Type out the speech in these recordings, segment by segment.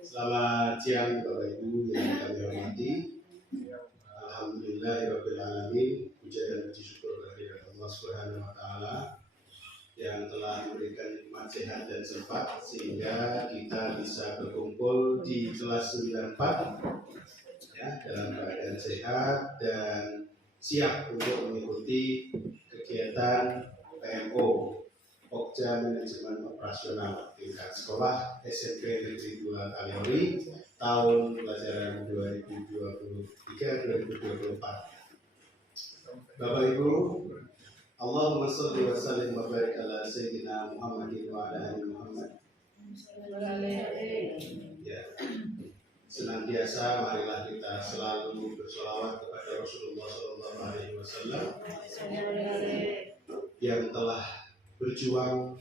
Selamat siang Bapak Ibu yang kami hormati. Alhamdulillahirabbil alamin. Puja dan puji syukur kehadirat Allah Subhanahu wa taala yang telah memberikan nikmat sehat dan sempat sehingga kita bisa berkumpul di kelas 94 ya, dalam keadaan sehat dan siap untuk mengikuti kegiatan PMO Pokja Manajemen Operasional tingkat sekolah SMP Negeri 2 Kaliori tahun pelajaran 2023-2024. Bapak Ibu, Allahumma sholli wa sallim wa barik ala sayyidina Muhammadin wa ala ali Muhammad. Ya. Senantiasa marilah kita selalu bersolawat kepada Rasulullah SAW yang telah berjuang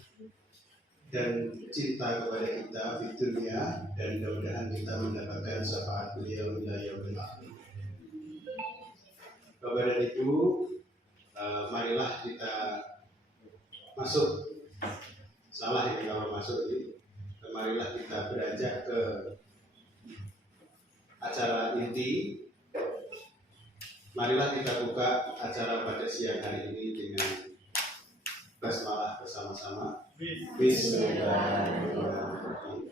dan cinta kepada kita di dunia, dan mudah-mudahan kita mendapatkan syafaat beliau ila yaumil akhir. Bapak dan Ibu, marilah kita masuk. Salah ini kalau masuk ini. Marilah kita beranjak ke acara inti. Marilah kita buka acara pada siang hari ini dengan basmalah bersama-sama. Bismillahirrahmanirrahim.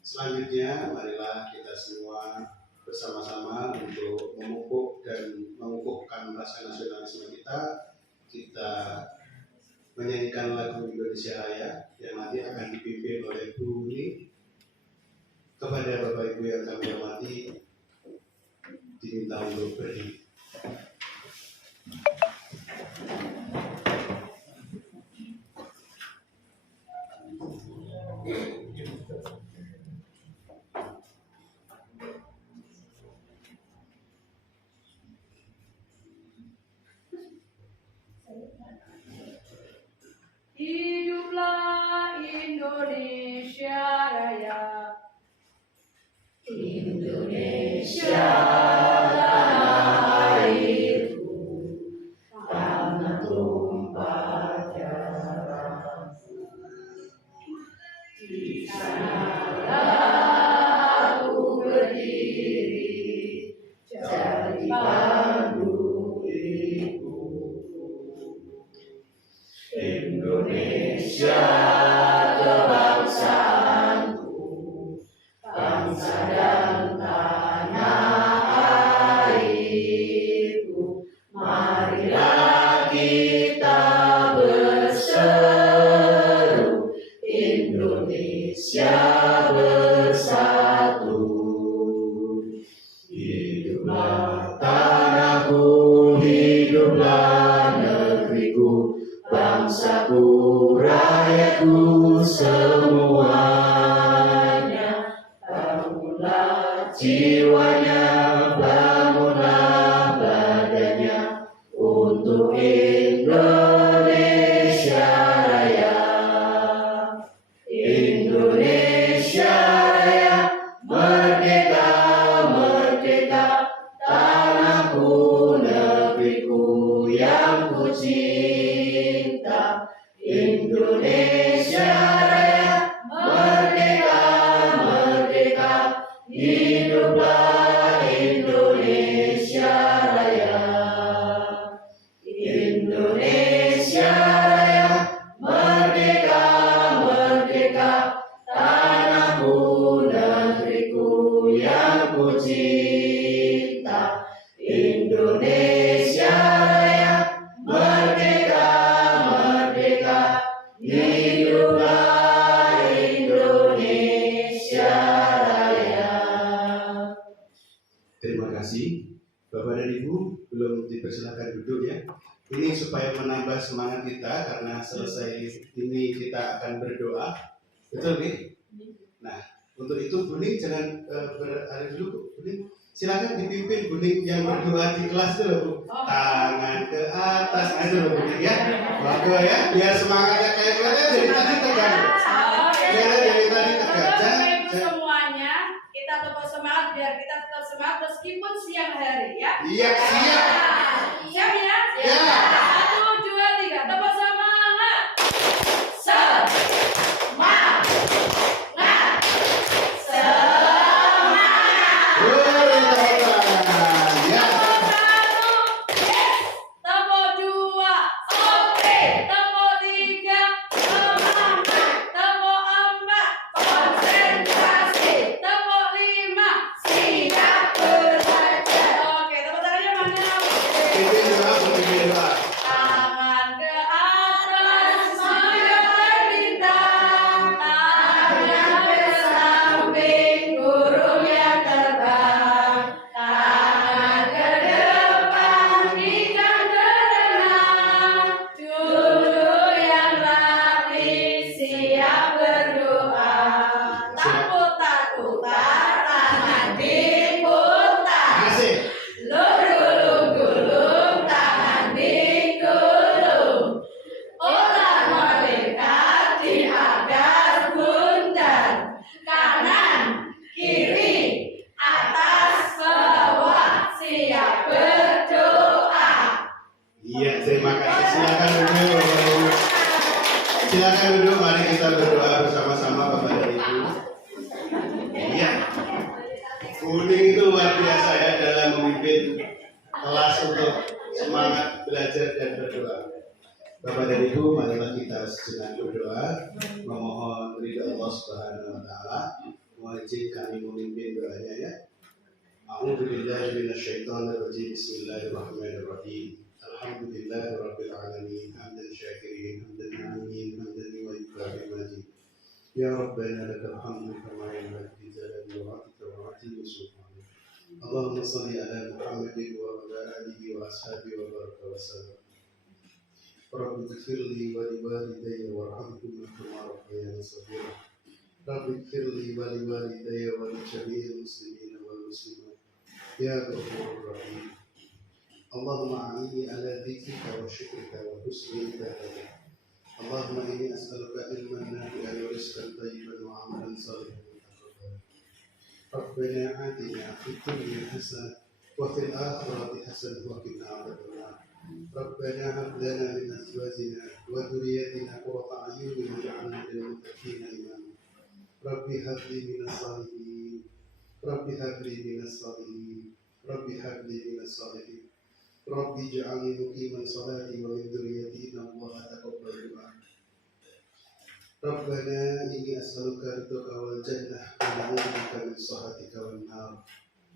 Selanjutnya, marilah kita semua bersama-sama untuk memupuk dan mengukuhkan rasa nasionalisme kita. Kita menyanyikan lagu Indonesia Raya yang nanti akan dipimpin oleh Bu Uni. Kepada Bapak Ibu yang kami hormati, diminta untuk berdiri. Hiduplah Indonesia Raya. Indonesia tanah airku, tanah tumpah darahku. Di sanalah aku berdiri, jadi pandu ibuku. Indonesia kebangsaanku, bangsa dan tanah airku. Marilah kita berseru, Indonesia bersatu. Hiduplah tanahku, hiduplah negeriku, bangsaku, rakyatku semuanya. Bangunlah jiwanya, bangunlah badannya untuk Indonesia Raya. Indonesia Raya, merdeka, merdeka, tanahku, negeriku yang ku cinta. Indonesia Raya, merdeka, merdeka, hiduplah Indonesia Raya. Indonesia Raya, merdeka, merdeka, tanahku, negeriku yang ku cinta. Indonesia Raya, merdeka, merdeka, hiduplah Indonesia Raya. Terima kasih Bapak dan Ibu, belum dipersilakan duduk ya. Ini supaya menambah semangat kita karena selesai ini kita akan berdoa. Betul nih? Nah, untuk itu Buning jangan berada dulu Bu. Buning silakan dipimpin Buning yang berdoa di kelas dulu Bu. Tangan ke atas aja loh Buning ya. Bagus ya, biar semangatnya kayak kalian dari tadi tegang. Biar dari tadi tegang. Jangan semuanya kita tetap semangat, biar kita tetap semangat meskipun siang hari ya. Iya, siap. Siap ya? Ya. 1, 2, 3, tetap semangat. Semangat. Silakan duduk, mari kita berdoa bersama-sama Bapak dan Ibu. Iya. Kuning itu luar biasa ya dalam memimpin kelas untuk semangat belajar dan berdoa. Bapak dan Ibu, marilah kita sejenak berdoa, memohon ridha Allah Subhanahu wa taala. Mohon izin kami memimpin doanya ya. A'udzu billahi minasyaitonir rajim. Bismillahirrahmanirrahim. Alhamdulillahirabbil alamin. Hamdan syakirin, hamdan na'min, hamdan yuwaffi majid. Ya Rabbana lakal hamdu kama yanbaghi li jalali wajhika wa 'azimi sultanik. Allahumma shalli ala Muhammadin wa ala alihi wa ashabihi wa baraka wa sallam. Rabbi ighfirli wa liwalidayya warhamhuma kama rabbayani shaghira. Rabbi ighfirli wa liwalidayya wa li jami'il muslimina wal muslimat. Ya Ghafurur Rahim. Allahumma a'inni ala dzikrika wa syukrika wa husni ibadatik. Allahumma inni as'aluka ilman nafi'an wa rizqan thayyiban wa 'amalan shalihan mutaqabbalan. Rabbana atina fid dunya hasanah wa fil akhirati hasanah wa qina adzabannar. Rabbana hab lana min azwajina wa dhurriyyatina qurrata a'yunin waj'alna lil muttaqina imama. Rabbi hab li minas salihin. Rabbi hab li minas salihin. Rabbi hab li minas salihin. Rabbi ij'alni muqiman salati wa min dhurriyyati innallaha taqabbal du'a. Rabbana inni as'aluka ridhaka wal jannah wa na'udzubika min sakhatika wan nar.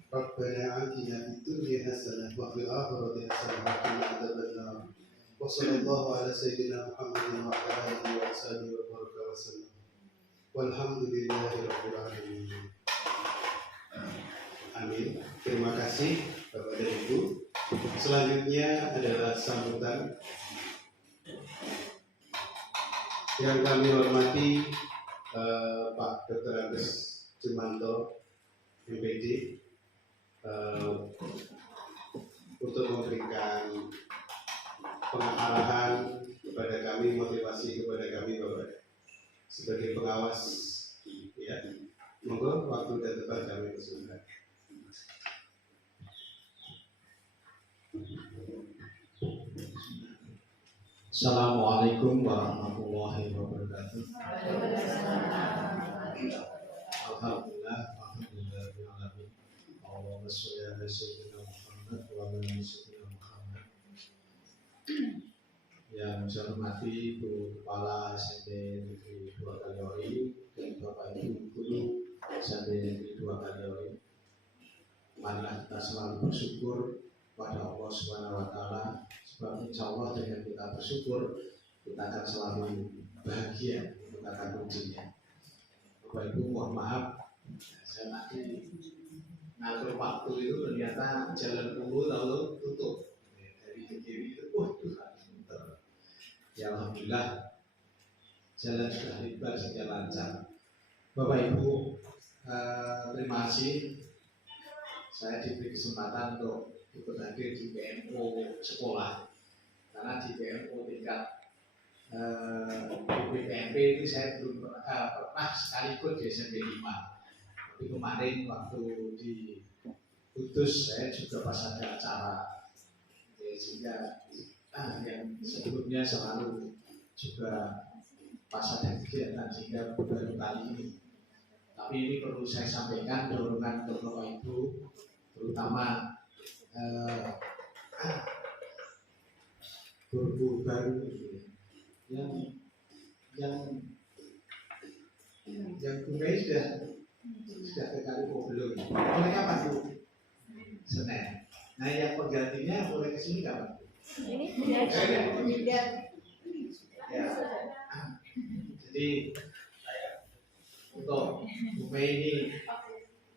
Rabbana atina fid dunya hasanah wa fil akhirati hasanah wa qina adzabannar. Wa sallallahu ala sayyidina Muhammadin wa ala alihi wa sahbihi wa baraka wa sallam. Walhamdulillahi rabbil alamin. Amin. Terima kasih Bapak dan Ibu. Selanjutnya adalah sambutan yang kami hormati Pak Dr. Agus Jumanto MPD untuk memberikan pengarahan kepada kami, motivasi kepada kami Bapak sebagai pengawas ya. Monggo waktu dan tempat kami persilakan. Assalamualaikum warahmatullahi wabarakatuh. Alhamdulillah, alhamdulillahirobbilalamin. Allahumma sholli ala sayyidina Muhammad wa ala ali sayyidina Muhammad. Yang saya hormati Bu Kepala SMP Negeri 2 Kaliori dan Bapak Ibu Guru SMP Negeri 2 Kaliori. Marilah kita selalu bersyukur pada Allah Subhanahu wa taala, sebab insyaallah dengan kita bersyukur kita akan selalu bahagia, itu kata kuncinya. Bapak Ibu mohon maaf, saya tadi ngatur waktu itu ternyata jalan Ulu lalu tutup dari ke kiri itu, Tuhan. Ya Alhamdulillah jalan sudah lebar sehingga lancar. Bapak Ibu terima kasih saya diberi kesempatan untuk ikut hadir di PMO sekolah, karena di PMO tingkat BPMP itu saya belum pernah sekali ikut di SMP 5. Tapi kemarin waktu di Kudus saya juga pas ada acara, sehingga yang sebelumnya selalu juga pas ada kegiatan, sehingga baru kali ini. Tapi ini perlu saya sampaikan dorongan untuk Bapak Ibu, terutama guru-guru baru yang Bungai sudah ke Kalipo belum? Mulai kapan Bu? Senin. Nah yang penggantinya mulai kesini kapan? Ya. Jadi untuk Bungai ini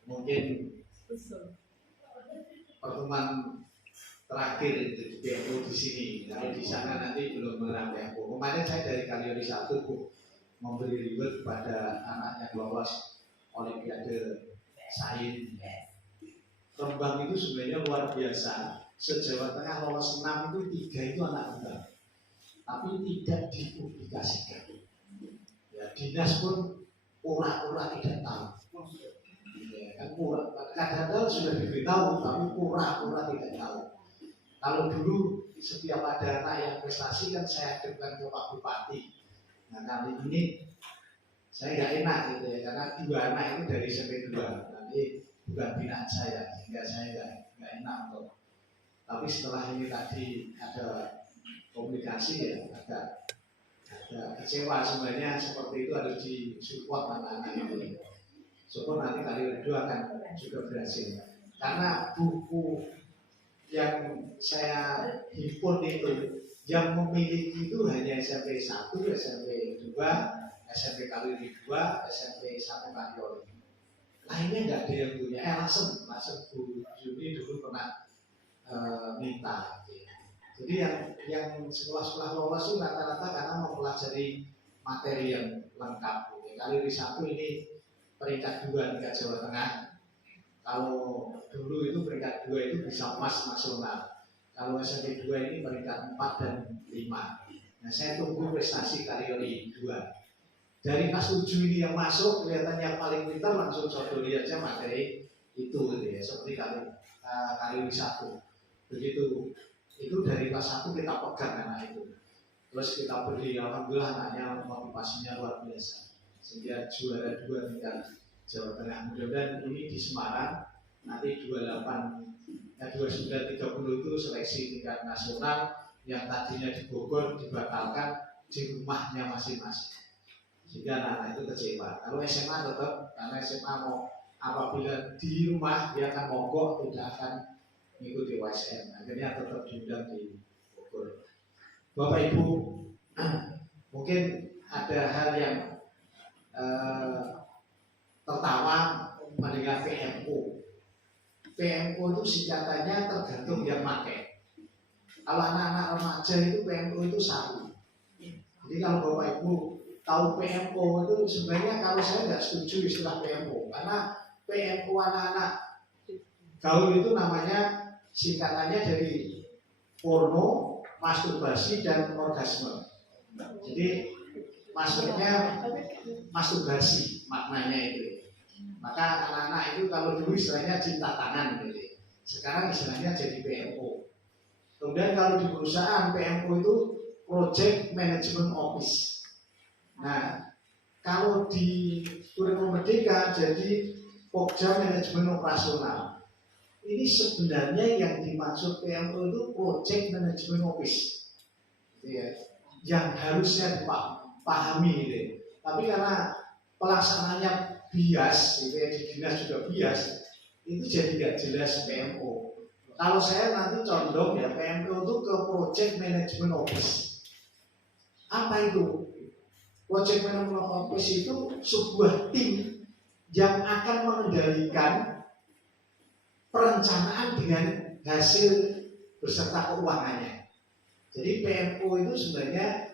mungkin pertemuan terakhir itu di PMO di sini. Kalau di sana nanti belum mengenal PMO. Kemarin saya dari Kaliori 1 Bu memberi reward kepada anak yang lolos Olimpiade Sains. Rembang itu sebenarnya luar biasa. Se-Jawa Tengah lolos 6 itu 3 itu anak muda, tapi tidak dipublikasikan. Ya, dinas pun pura-pura tidak tahu. Kan kadang-kadang sudah diberitahu tapi pura-pura tidak tahu. Kalau dulu setiap ada anak yang prestasi kan saya hadirkan ke Pak Bupati. Nah kali ini saya nggak enak gitu ya, karena 2 anak itu dari SMP 2, nanti bukan binaan saya, sehingga saya nggak enak untuk. Tapi setelah ini tadi ada komunikasi ya, agak kecewa sebenarnya, seperti itu harus disupport anak-anak ini. Supaya nanti kali kedua akan juga berhasil. Karena buku yang saya himpun itu yang memiliki itu hanya SMP 1, SMP 2, SMP kali 2, SMP 1 kali. Lainnya nggak ada yang punya. Langsung Bu Juni dulu pernah minta. Jadi yang sekolah-sekolah lolos itu rata-rata karena mempelajari materi yang lengkap. Kali 1 ini peringkat 2 tingkat Jawa Tengah. Kalau dulu itu peringkat 2 itu bisa emas nasional. Kalau SMP 2 ini peringkat 4 dan 5. Nah, saya tunggu prestasi Kaliori 2. Dari kelas 7 ini yang masuk kelihatannya paling pintar, langsung sodori aja materi itu gitu ya, seperti Kaliori 1. Begitu itu dari kelas 1 kita pegang anak itu. Terus kita beri, alhamdulillah anaknya motivasinya luar biasa. Sehingga juara 2 tingkat Jawa Tengah. Mudah-mudahan ini di Semarang nanti 29-30 itu seleksi tingkat nasional, yang tadinya di Bogor dibatalkan di rumahnya masing-masing. Sehingga anak-anak itu kecewa. Kalau SMA tetap, karena SMA mau apabila di rumah dia akan mogok, tidak akan mengikuti WSN. Akhirnya tetap diundang di Bogor. Bapak Ibu, mungkin ada hal yang tertawa mendengar PMO. PMO itu singkatannya tergantung yang pakai. Kalau anak-anak remaja itu PMO itu satu. Jadi kalau Bapak Ibu tahu PMO itu sebenarnya, kalau saya nggak setuju istilah PMO, karena PMO anak-anak gaul itu namanya singkatannya dari porno, masturbasi, dan orgasme. Jadi maksudnya masturbasi maknanya itu. Maka anak-anak itu kalau dulu istilahnya cinta tangan gitu. Sekarang istilahnya jadi PMO. Kemudian kalau di perusahaan PMO itu Project Management Office. Nah, kalau di kurikulum Merdeka jadi Pokja Manajemen Operasional. Ini sebenarnya yang dimaksud PMO itu Project Management Office. Gitu ya. Yang harusnya dipahami gitu. Tapi karena pelaksananya bias, gitu ya, di dinas juga bias, itu jadi nggak jelas PMO. Kalau saya nanti condong ya PMO itu ke Project Management Office. Apa itu? Project Management Office itu sebuah tim yang akan mengendalikan perencanaan dengan hasil beserta keuangannya. Jadi PMO itu sebenarnya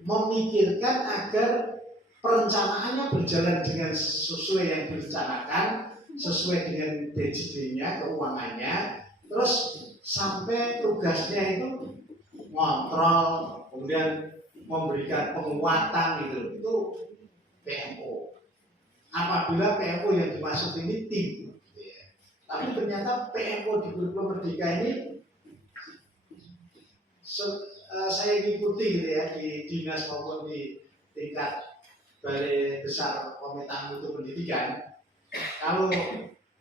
memikirkan agar perencanaannya berjalan dengan sesuai yang direncanakan, sesuai dengan budgetnya, keuangannya, terus sampai tugasnya itu ngontrol, kemudian memberikan penguatan gitu, itu PMO. Apabila PMO yang dimaksud ini tim, gitu ya. Tapi ternyata PMO di kurikulum Merdeka ini saya ikuti gitu ya, di dinas maupun di tingkat Balai Besar Pemetaan Mutu Pendidikan. Kalau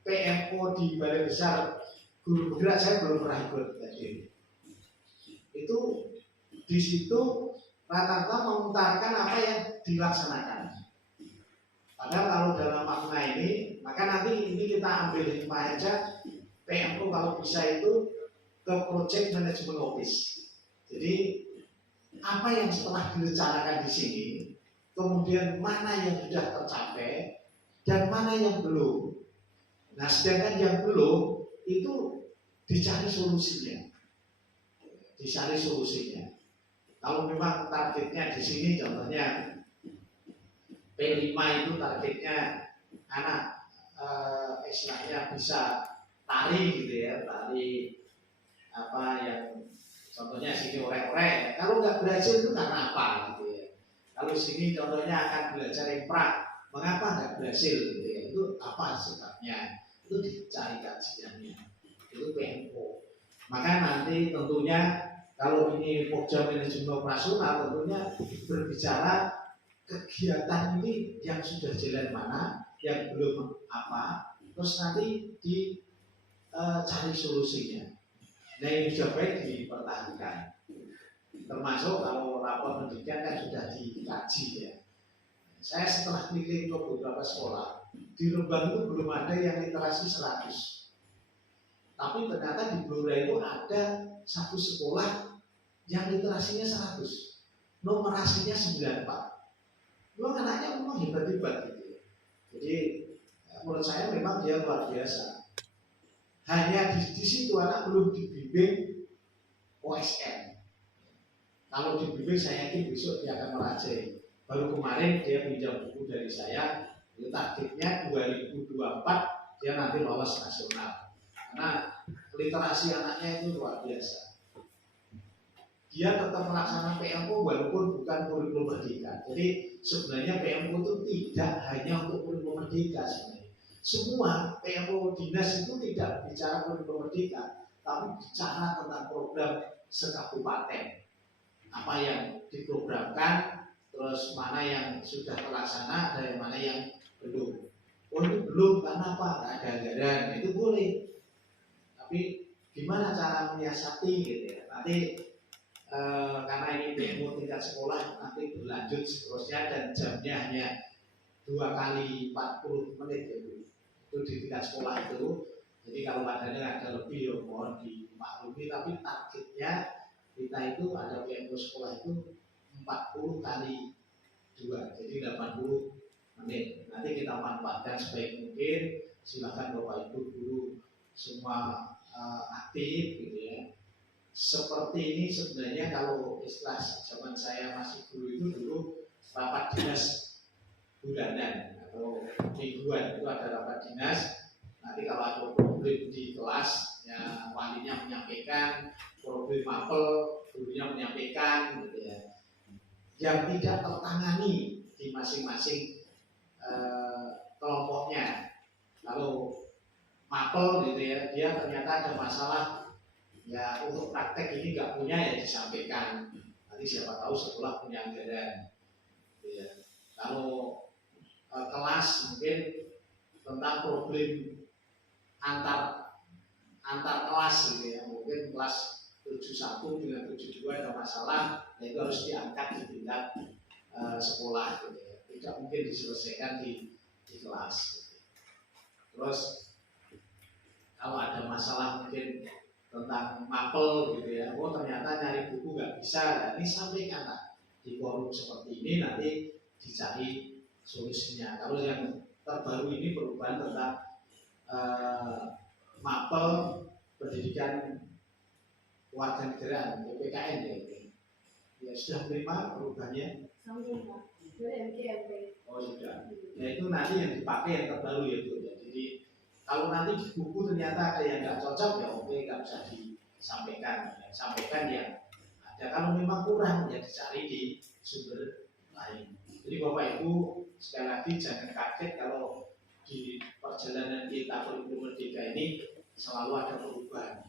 PMO di Balai Besar Guru Bergerak saya belum pernah ikut jadi. Itu di situ rata-rata mengutarakan apa yang dilaksanakan. Padahal kalau dalam makna ini, maka nanti ini kita ambil hikmah aja. PMO kalau bisa itu ke Project Management Office. Jadi apa yang setelah direncanakan di sini, kemudian mana yang sudah tercapai dan mana yang belum. Nah, sedangkan yang belum itu dicari solusinya. Kalau memang targetnya di sini, contohnya P5 itu targetnya anak istilahnya bisa tari gitu ya, tari apa yang contohnya sini orek-orek. Kalau nggak berhasil itu karena apa gitu ya. Kalau sini contohnya akan belajar imprak, mengapa nggak berhasil gitu ya. Itu apa sebabnya? Itu dicari kajiannya. Itu PMO. Maka nanti tentunya kalau ini Pokja Manajemen Operasional tentunya berbicara kegiatan ini yang sudah jalan mana, yang belum apa, terus nanti dicari solusinya. Nah ini sudah baik dipertahankan. Termasuk kalau rapor pendidikan kan sudah dikaji ya. Saya setelah keliling ke beberapa sekolah, di Rembang itu belum ada yang literasi 100. Tapi ternyata di Blora itu ada satu sekolah yang literasinya 100, numerasinya 94. Memang anaknya memang hebat-hebat gitu. Jadi menurut saya memang dia luar biasa. Hanya di situ anak belum dibimbing OSN. Kalau dibimbing saya yakin besok dia akan merajai. Baru kemarin dia pinjam buku dari saya, targetnya 2024 dia nanti lolos nasional. Karena literasi anaknya itu luar biasa. Dia tetap melaksanakan PMO walaupun bukan kurikulum merdeka. Jadi sebenarnya PMO itu tidak hanya untuk kurikulum merdeka sebenarnya. Semua PMO dinas itu tidak bicara kurikulum merdeka, tapi bicara tentang program sekabupaten. Apa yang diprogramkan, terus mana yang sudah terlaksana, dan mana yang belum. Oh ini belum, karena apa? Nggak ada anggaran, itu boleh. Tapi gimana cara menyiasati gitu ya? Nanti karena ini demo tingkat sekolah, nanti berlanjut seterusnya dan jamnya hanya 2 kali 40 menit gitu. Itu di tingkat sekolah itu. Jadi kalau adanya ada lebih ya mohon dimaklumi, tapi targetnya kita itu ada PMO sekolah itu 40 kali 2, jadi 80 menit. Nanti kita manfaatkan sebaik mungkin. Silakan Bapak Ibu guru semua aktif gitu ya. Seperti ini sebenarnya kalau istilah zaman saya masih guru itu dulu rapat dinas bulanan atau mingguan, itu ada rapat dinas. Nanti kalau ada problem di kelas, ya walinya menyampaikan, problem mapel, gurunya menyampaikan, gitu ya. Yang tidak tertangani di masing-masing kelompoknya. Kalau mapel, gitu ya, dia ternyata ada masalah, ya untuk praktek ini nggak punya ya disampaikan. Nanti siapa tahu sekolah punya anggaran. Gitu ya. Kalau kelas mungkin tentang problem antar kelas gitu ya, mungkin kelas 71 dengan 72 ada masalah, nah itu harus diangkat di tingkat sekolah gitu ya. Tidak mungkin diselesaikan di kelas gitu. Terus kalau ada masalah mungkin tentang mapel gitu ya, oh ternyata nyari buku nggak bisa, nah ini sampaikan lah di forum seperti ini, nanti dicari solusinya. Kalau yang terbaru ini perubahan tentang mapel pendidikan kewarganegaraan PPKN ya sudah menerima perubahannya. Oh sudah. Ya itu nanti yang dipakai yang terbaru ya Bu. Ya. Jadi kalau nanti di buku ternyata ada yang nggak cocok ya oke, nggak bisa disampaikan. Ya, sampaikan yang ada. Kalau memang kurang ya dicari di sumber lain. Jadi Bapak Ibu sekali lagi jangan kaget kalau di perjalanan kita kurikulum merdeka ini selalu ada perubahan.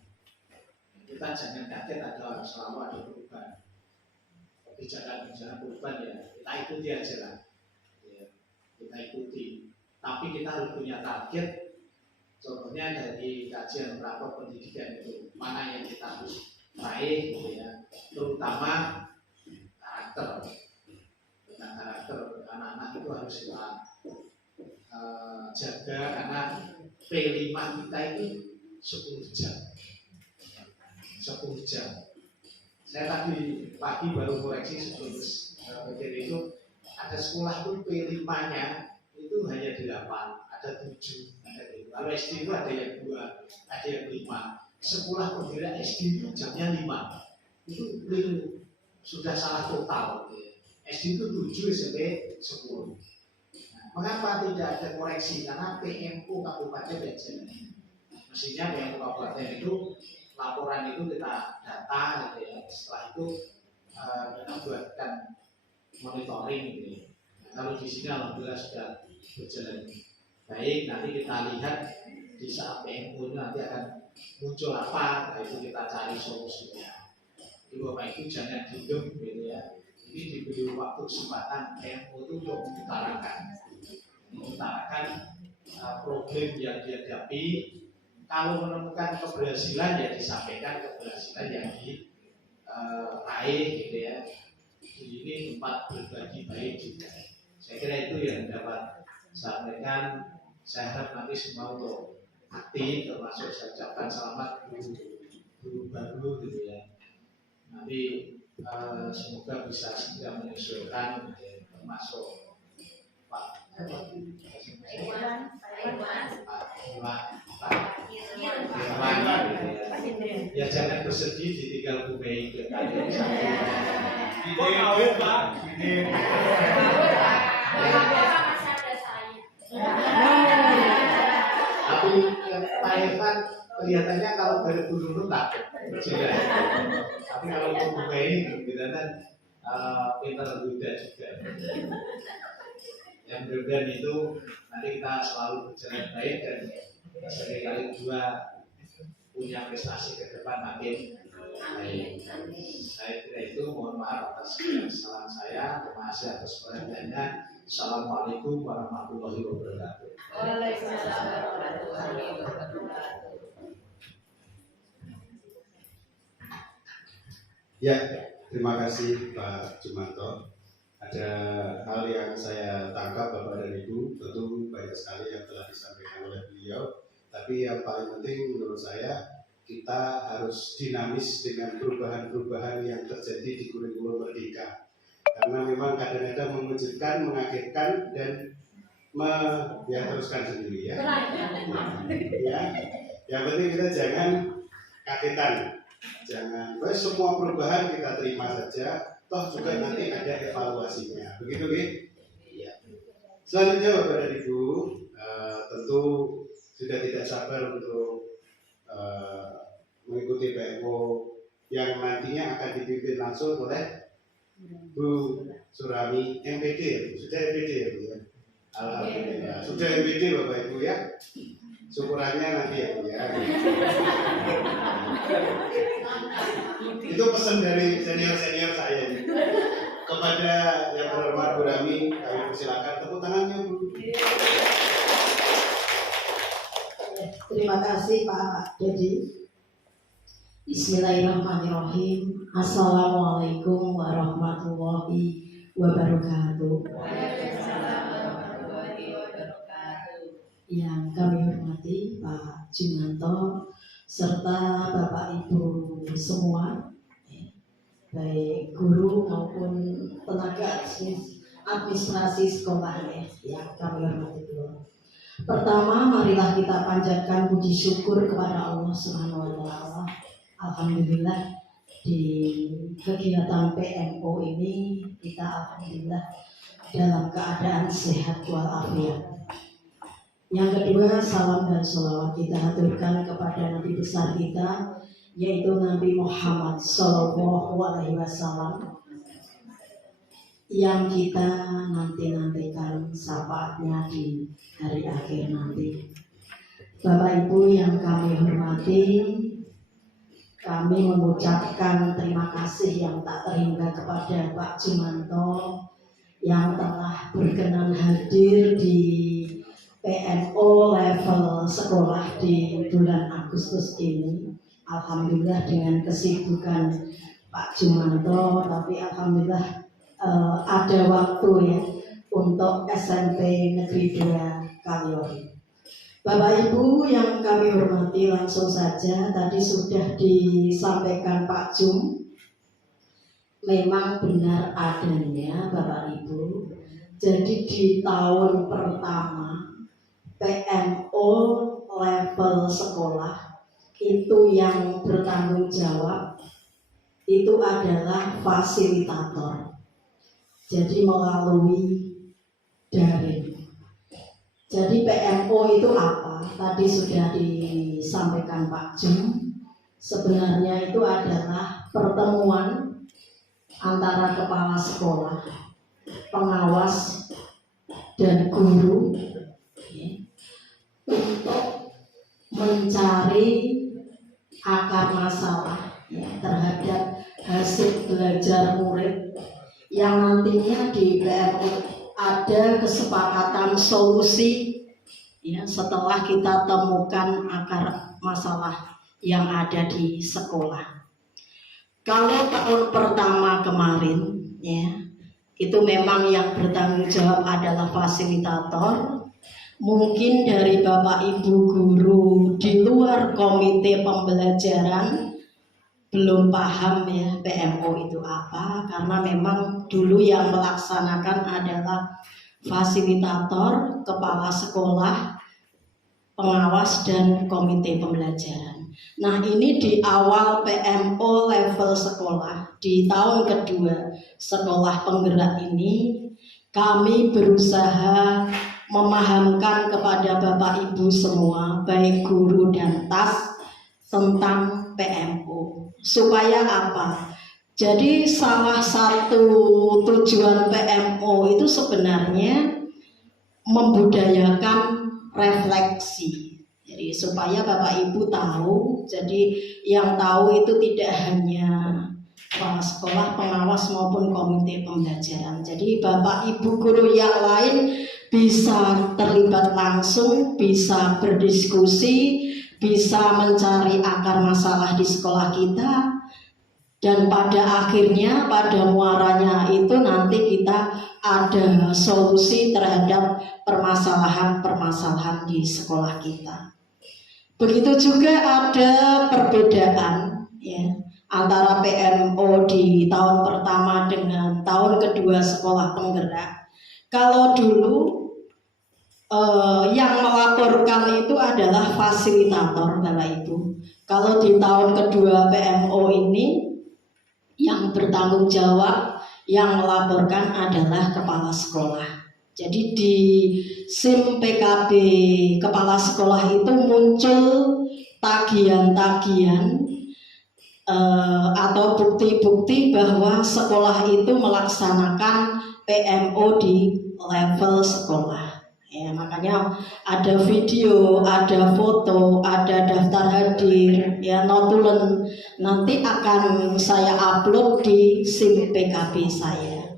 Kita jangan kaget selalu ada perubahan. Kebijakan perubahan ya kita ikuti aja lah. Ya, kita ikuti. Tapi kita harus punya target. Contohnya dari kajian rapor pendidikan itu mana yang kita harus raih, gitu ya. Terutama karakter. Tentang karakter anak-anak itu harus kita jaga karena P5 kita itu 10 jam. 10 jam. Saya tadi pagi baru koreksi sebelum pikir itu ada sekolah itu P5-nya itu hanya 8, ada 7, ada 5. Kalau SD itu ada yang 2, ada yang 5. Sekolah pembela SD itu jamnya 5. Itu keliru, sudah salah total. SD itu 7, SMP 10. Mengapa tidak ada koreksi? Karena PMO kabupaten dan jalan. Mestinya PMO kabupaten itu laporan itu kita data gitu ya. Setelah itu kita buatkan monitoring gitu ya. Nah, kalau di sini alhamdulillah sudah berjalan baik. Nanti kita lihat di saat PMO nanti akan muncul apa, nah itu kita cari solusinya. Jadi Bapak Ibu jangan diem gitu ya. ini diberi waktu kesempatan MO itu untuk mengutarakan problem yang dihadapi. Kalau menemukan keberhasilan ya disampaikan keberhasilan yang diraih gitu ya. Ini tempat berbagi baik juga. Saya kira itu yang dapat sampaikan. Saya harap nanti semua untuk aktif, termasuk saya ucapkan selamat guru baru gitu ya. Nanti semoga bisa segera menyesuaikan termasuk Pak ya jangan bersedih ditinggal Bu Mei ke kalian tapi Pak Irfan kelihatannya kalau dari dulu takut tapi kalau Bu Mei kelihatan pintar muda juga. Yang berbeda itu nanti kita selalu berjalan baik dan sekali dua punya prestasi ke depan makin baik. Saya kira itu, mohon maaf atas kesalahan saya. Terima kasih atas perhatiannya. Assalamualaikum warahmatullahi wabarakatuh. Waalaikumsalam warahmatullahi wabarakatuh. Ya, terima kasih Pak Jumanto. Ada hal yang saya tangkap Bapak dan Ibu, tentu banyak sekali yang telah disampaikan oleh beliau. Tapi yang paling penting menurut saya, kita harus dinamis dengan perubahan-perubahan yang terjadi di kurikulum Merdeka. Karena memang kadang-kadang mengejutkan, mengagetkan, dan teruskan sendiri ya. Ya. Yang penting kita jangan kagetan, jangan semua perubahan kita terima saja. Toh juga nanti ada evaluasinya, begitu ya? Iya. Selanjutnya Bapak dan Ibu, tentu sudah tidak sabar untuk mengikuti PMO yang nantinya akan dipimpin langsung oleh Bu Surami MPD ya, Bu? Sudah MPD ya Bu ya? Alhamdulillah, sudah MPD Bapak Ibu ya. Syukurannya nanti ya Bu ya. Itu pesan dari senior-senior saya ini. Kepada yang berhormat Bu Rami, kami persilakan tepuk tangannya Bu. Terima kasih Pak Dedi. Bismillahirrahmanirrahim. Assalamualaikum warahmatullahi wabarakatuh. Waalaikumsalam warahmatullahi wabarakatuh. Yang kami hormati Pak Jumanto serta Bapak Ibu semua, baik guru maupun tenaga administrasi sekolah yang kami hormati dulu. Pertama, marilah kita panjatkan puji syukur kepada Allah Subhanahu wa Ta'ala. Alhamdulillah di kegiatan PMO ini kita alhamdulillah dalam keadaan sehat walafiat. Yang kedua, salam dan sholawat kita haturkan kepada Nabi besar kita, yaitu Nabi Muhammad Sallallahu Alaihi Wasallam, yang kita nantikan syafaatnya di hari akhir nanti. Bapak Ibu yang kami hormati, kami mengucapkan terima kasih yang tak terhingga kepada Pak Jumanto yang telah berkenan hadir di PMO level sekolah di bulan Agustus ini. Alhamdulillah dengan kesibukan Pak Jumanto, tapi alhamdulillah ada waktu ya untuk SMP Negeri 2 Kaliori. Bapak Ibu yang kami hormati, langsung saja tadi sudah disampaikan Pak Jum. Memang benar adanya Bapak Ibu. Jadi di tahun pertama PMO level sekolah itu yang bertanggung jawab itu adalah fasilitator. Jadi melalui daring. Jadi PMO itu apa? Tadi sudah disampaikan Pak Jum. Sebenarnya itu adalah pertemuan antara kepala sekolah, pengawas, dan guru untuk mencari akar masalah terhadap hasil belajar murid yang nantinya di PMO ada kesepakatan solusi ya setelah kita temukan akar masalah yang ada di sekolah. Kalau tahun pertama kemarin ya itu memang yang bertanggung jawab adalah fasilitator. Mungkin dari Bapak Ibu guru di luar komite pembelajaran belum paham ya PMO itu apa, karena memang dulu yang melaksanakan adalah fasilitator, kepala sekolah, pengawas, dan komite pembelajaran. Nah ini di awal PMO level sekolah, di tahun kedua sekolah penggerak ini, kami berusaha memahamkan kepada Bapak Ibu semua, baik guru dan TAS, tentang PMO. Supaya apa? Jadi salah satu tujuan PMO itu sebenarnya membudayakan refleksi. Jadi supaya Bapak Ibu tahu, jadi yang tahu itu tidak hanya kepala sekolah, pengawas maupun komite pembelajaran. Jadi Bapak Ibu guru yang lain bisa terlibat langsung, bisa berdiskusi, bisa mencari akar masalah di sekolah kita, dan pada akhirnya, pada muaranya itu nanti kita ada solusi terhadap permasalahan-permasalahan di sekolah kita. Begitu juga ada perbedaan ya antara PMO di tahun pertama dengan tahun kedua sekolah penggerak. Kalau dulu yang melaporkan itu adalah fasilitator Bapak Ibu. Kalau di tahun kedua PMO ini yang bertanggung jawab, yang melaporkan adalah kepala sekolah. Jadi di SIM PKB kepala sekolah itu muncul tagihan-tagihan atau bukti-bukti bahwa sekolah itu melaksanakan PMO di level sekolah. Ya, makanya ada video, ada foto, ada daftar hadir, ya notulen. Nanti akan saya upload di SIM PKB saya.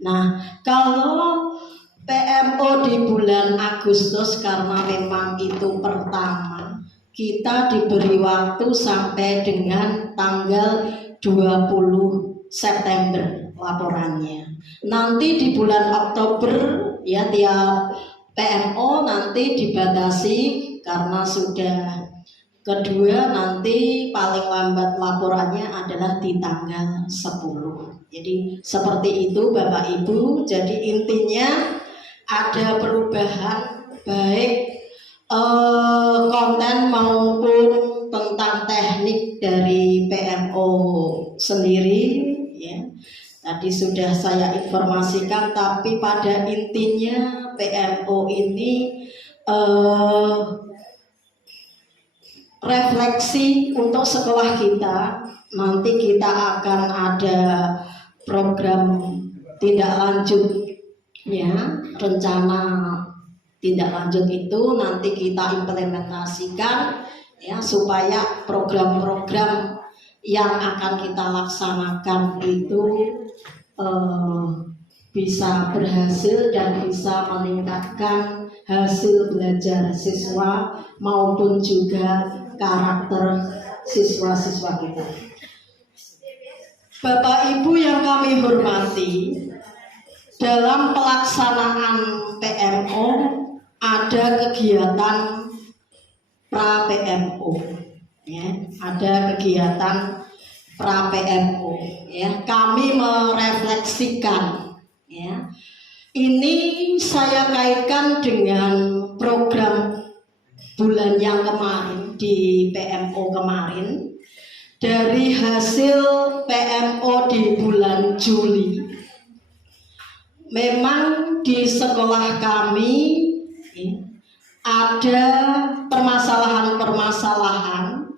Nah, kalau PMO di bulan Agustus karena memang itu pertama, kita diberi waktu sampai dengan tanggal 20 September laporannya. Nanti di bulan Oktober ya tiap PMO nanti dibatasi karena sudah kedua, nanti paling lambat laporannya adalah di tanggal 10. Jadi seperti itu Bapak Ibu. Jadi intinya ada perubahan baik konten maupun tentang teknik dari PMO sendiri ya. Tadi sudah saya informasikan, tapi pada intinya PMO ini refleksi untuk sekolah kita. Nanti kita akan ada program tindak lanjut ya, rencana tindak lanjut itu nanti kita implementasikan ya, supaya program-program yang akan kita laksanakan itu bisa berhasil dan bisa meningkatkan hasil belajar siswa maupun juga karakter siswa-siswa kita. Bapak Ibu yang kami hormati, dalam pelaksanaan PMO ada kegiatan pra-PMO ya, ada kegiatan pra-PMO ya. Kami merefleksikan ya. Ini saya kaitkan dengan program bulan yang kemarin di PMO kemarin. Dari hasil PMO di bulan Juli, memang di sekolah kami ada permasalahan-permasalahan.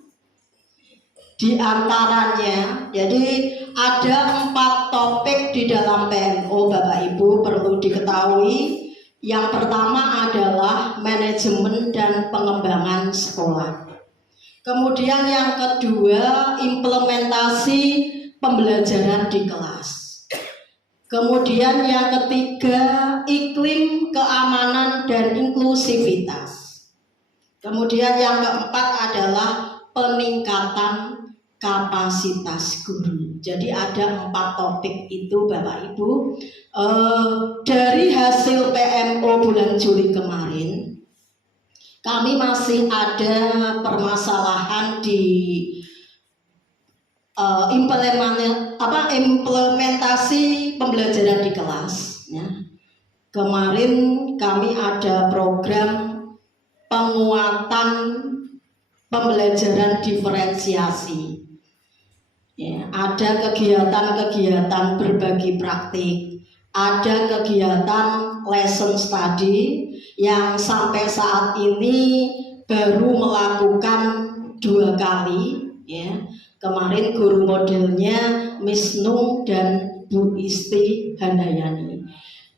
Di antaranya, jadi ada 4 topik di dalam PMO Bapak Ibu perlu diketahui. Yang pertama adalah manajemen dan pengembangan sekolah. Kemudian yang kedua, implementasi pembelajaran di kelas. Kemudian yang ketiga, iklim keamanan dan inklusivitas. Kemudian yang keempat adalah peningkatan kapasitas guru. Jadi ada 4 topik itu Bapak Ibu. Dari hasil PMO bulan Juli kemarin, kami masih ada permasalahan di implementasi pembelajaran di kelas. Ya. Kemarin kami ada program penguatan pembelajaran diferensiasi. Ya, ada kegiatan-kegiatan berbagi praktik, ada kegiatan lesson study yang sampai saat ini baru melakukan 2 kali. Ya. Kemarin guru modelnya Miss Nung dan Bu Isti Handayani.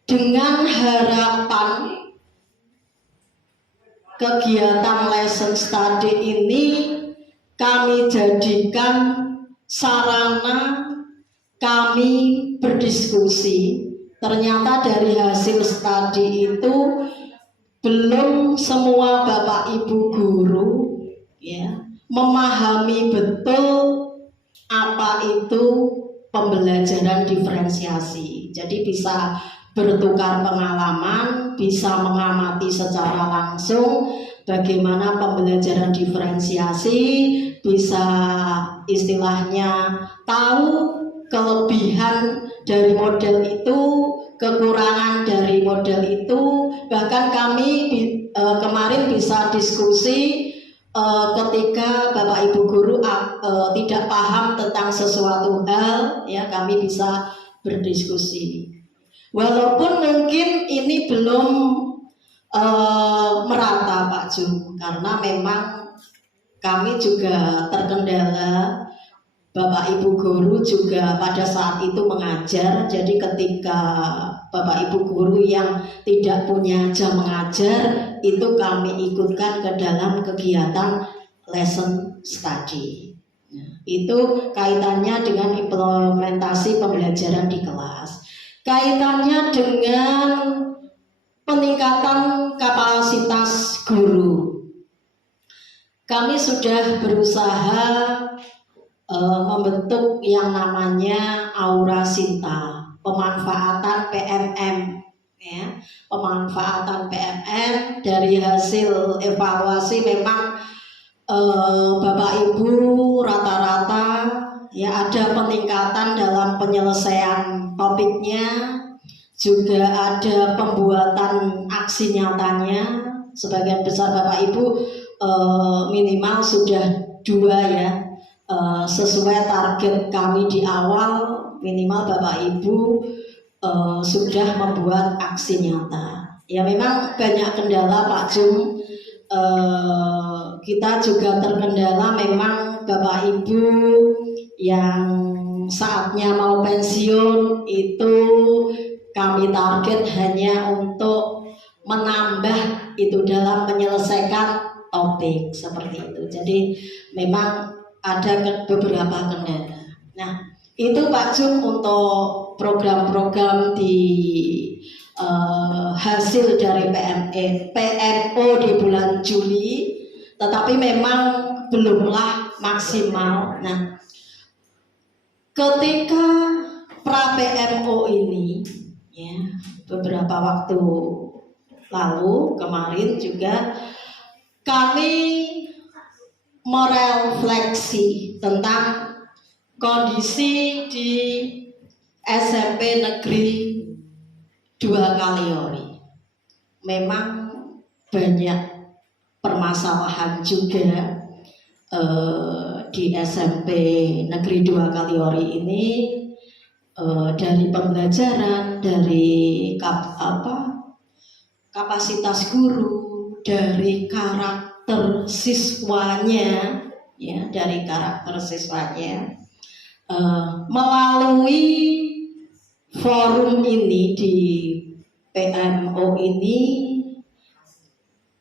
Dengan harapan kegiatan lesson study ini kami jadikan sarana kami berdiskusi. Ternyata dari hasil studi itu belum semua Bapak Ibu guru ya memahami betul apa itu pembelajaran diferensiasi. Jadi bisa bertukar pengalaman, bisa mengamati secara langsung bagaimana pembelajaran diferensiasi, bisa istilahnya tahu kelebihan dari model itu, kekurangan dari model itu. Bahkan kami kemarin bisa diskusi ketika Bapak Ibu guru tidak paham tentang sesuatu hal, ya kami bisa berdiskusi. Walaupun mungkin ini belum merata Pak Jum, karena memang kami juga terkendala. Bapak Ibu guru juga pada saat itu mengajar. Jadi ketika Bapak Ibu guru yang tidak punya jam mengajar, itu kami ikutkan ke dalam kegiatan lesson study. Itu kaitannya dengan implementasi pembelajaran di kelas. Kaitannya dengan peningkatan kapasitas guru. Kami sudah berusaha membentuk yang namanya Aura Sinta, pemanfaatan PMM, ya, pemanfaatan PMM. Dari hasil evaluasi memang Bapak Ibu rata-rata ya ada peningkatan dalam penyelesaian topiknya, juga ada pembuatan aksi nyatanya. Sebagian besar Bapak Ibu minimal sudah 2 ya. Sesuai target kami di awal, minimal Bapak Ibu sudah membuat aksi nyata. Ya memang banyak kendala Pak Jum. Kita juga terkendala memang Bapak Ibu yang saatnya mau pensiun itu kami target hanya untuk menambah itu dalam menyelesaikan topik seperti itu. Jadi memang ada beberapa kendala. Nah, itu Pak Jum untuk program-program di hasil dari PMO di bulan Juli, tetapi memang belumlah maksimal. Nah, ketika pra PMO ini, ya beberapa waktu lalu kemarin juga kami merefleksi tentang kondisi di SMP Negeri 2 Kaliori. Memang banyak permasalahan juga di SMP Negeri 2 Kaliori ini, dari pembelajaran, dari kapasitas guru, dari karakter siswanya, ya dari karakter siswanya. Melalui forum ini di PMO ini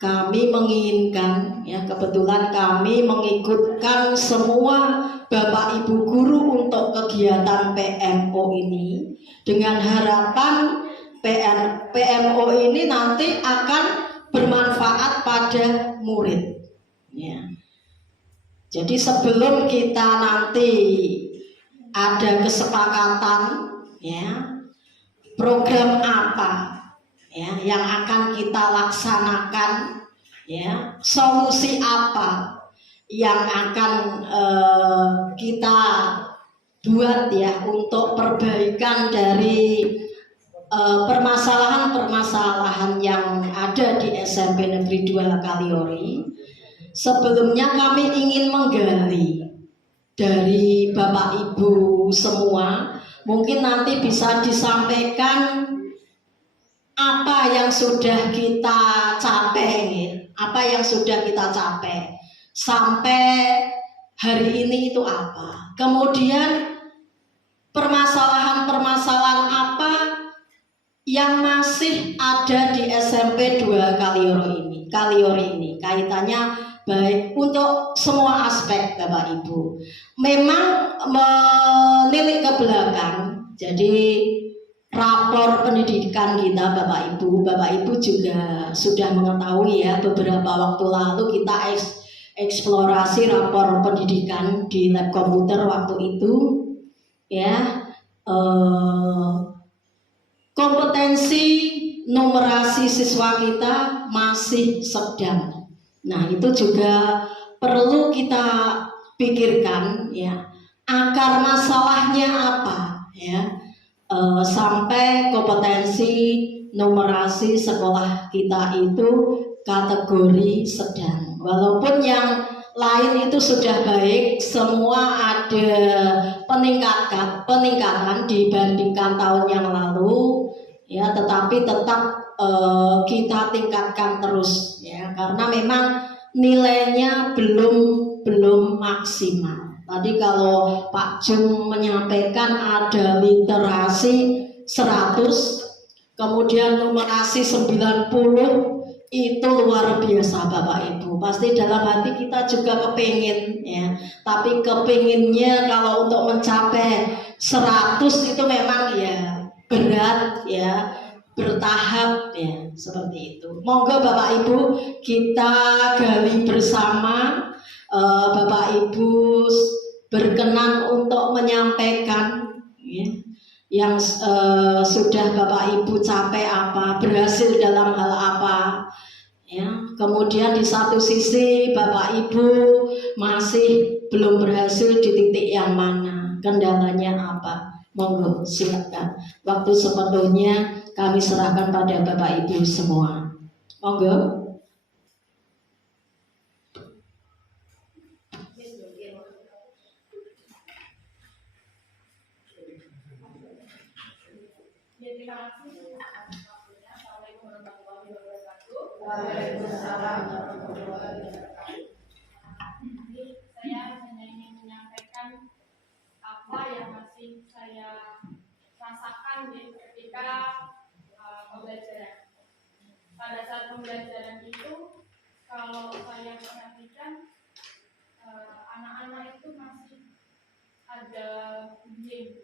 kami menginginkan, ya kebetulan kami mengikutkan semua Bapak Ibu guru untuk kegiatan PMO ini dengan harapan PMO ini nanti akan bermanfaat pada murid. Ya. Jadi sebelum kita nanti ada kesepakatan, ya program apa ya yang akan kita laksanakan, ya solusi apa yang akan kita buat ya untuk perbaikan dari permasalahan-permasalahan yang ada di SMP Negeri 2 Kaliori. Sebelumnya kami ingin menggali dari Bapak Ibu semua, mungkin nanti bisa disampaikan apa yang sudah kita capai, apa yang sudah kita capai sampai hari ini itu apa. Kemudian permasalahan-permasalahan apa yang masih ada di SMP 2 Kaliori ini kaitannya baik untuk semua aspek Bapak Ibu. Memang menilik ke belakang, jadi rapor pendidikan kita Bapak Ibu juga sudah mengetahui ya, beberapa waktu lalu kita eksplorasi rapor pendidikan di lab komputer waktu itu ya. Kompetensi numerasi siswa kita masih sedang. Nah, itu juga perlu kita pikirkan ya, akar masalahnya apa ya, sampai kompetensi numerasi sekolah kita itu kategori sedang. Walaupun yang lain itu sudah baik, semua ada peningkatan dibandingkan tahun yang lalu ya, tetapi tetap kita tingkatkan terus ya, karena memang nilainya belum maksimal. Tadi kalau Pak Jum menyampaikan ada literasi 100, kemudian numerasi 90, itu luar biasa Bapak Ibu. Pasti dalam hati kita juga kepingin ya, tapi kepinginnya kalau untuk mencapai 100 itu memang ya berat ya, bertahap ya, seperti itu. Monggo Bapak Ibu kita gali bersama. Bapak Ibu berkenan untuk menyampaikan ya, yang sudah Bapak Ibu capai apa, berhasil dalam hal apa ya. Kemudian di satu sisi Bapak Ibu masih belum berhasil di titik yang mana, kendalanya apa. Monggo silakan, waktu sepenuhnya kami serahkan pada Bapak Ibu semua. Monggo. Terima kasih. Assalamualaikum warahmatullahi wabarakatuh. Waalaikumsalam warahmatullahi wabarakatuh. Saya hanya ingin menyampaikan apa yang masih saya rasakan ketika pembelajaran. Pada saat pembelajaran itu, kalau saya perhatikan anak-anak itu masih ada bullying.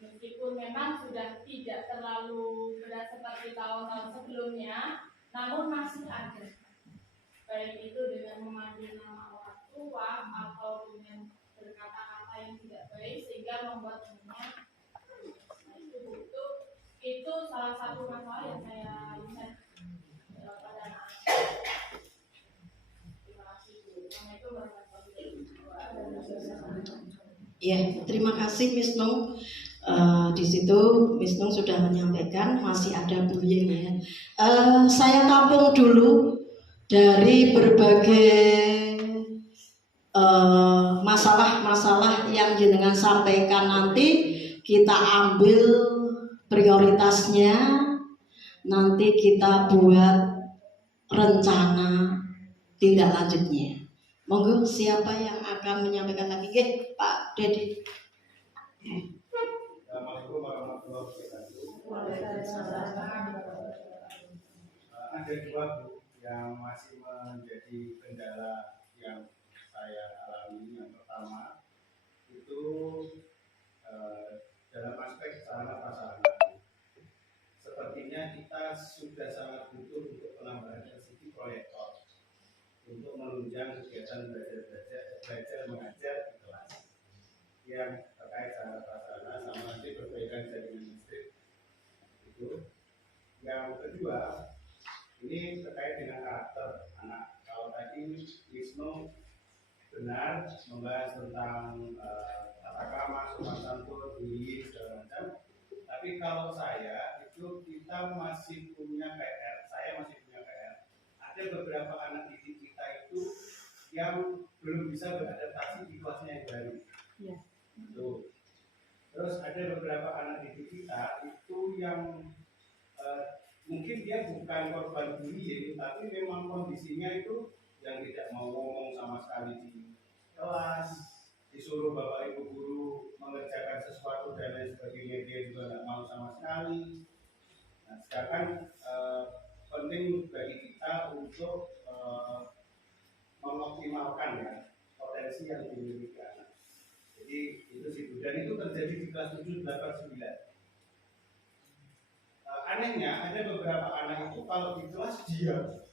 Meskipun memang sudah tidak terlalu berat seperti tahun-tahun sebelumnya, namun masih ada. Baik itu dengan memanggil nama orang tua atau dengan berkata-kata yang tidak baik sehingga membuat dirinya itu salah satu masalah yang saya lihat pada anak-anak. Terima kasih. Assalamualaikum warahmatullahi wabarakatuh. Ya, terima kasih Miss Nung. Di situ Miss Nung sudah menyampaikan masih ada bullying ya. Saya tampung dulu dari berbagai masalah-masalah yang jenengan sampaikan, nanti kita ambil prioritasnya, nanti kita buat rencana tindak lanjutnya. Monggo siapa yang akan menyampaikan lagi? Pak Dedi. Assalamualaikum warahmatullahi wabarakatuh. ada dua Bu yang masih menjadi kendala yang saya alami. Yang pertama itu dalam aspek sarana prasarana. Sepertinya kita sudah sangat butuh untuk penambahan LCD proyektor untuk menunjang kegiatan belajar mengajar di kelas yang terkait sarana prasarana sama nanti perbaikan jaringan listrik itu. Yang kedua, ini terkait dengan karakter anak. Kalau tadi Wisnu benar membahas tentang tata krama, sopan santun, bullying segala macam. Tapi kalau saya itu kita masih punya PR. Saya masih punya PR. Ada beberapa anak didik kita itu yang belum bisa beradaptasi di kelasnya yang baru. Ya. Tuh. Terus ada beberapa anak didik kita itu yang mungkin dia bukan korban bullying, tapi memang kondisinya itu yang tidak mau ngomong sama sekali di kelas, disuruh bapak ibu guru mengerjakan sesuatu dan lain sebagainya, dia juga nggak mau sama sekali. Nah, sekarang penting bagi kita untuk mengoptimalkan ya potensi yang dimiliki anak. Jadi itu sih, dan itu terjadi di kelas 7, 8, 9. Anehnya ada beberapa anak itu kalau di kelas diam,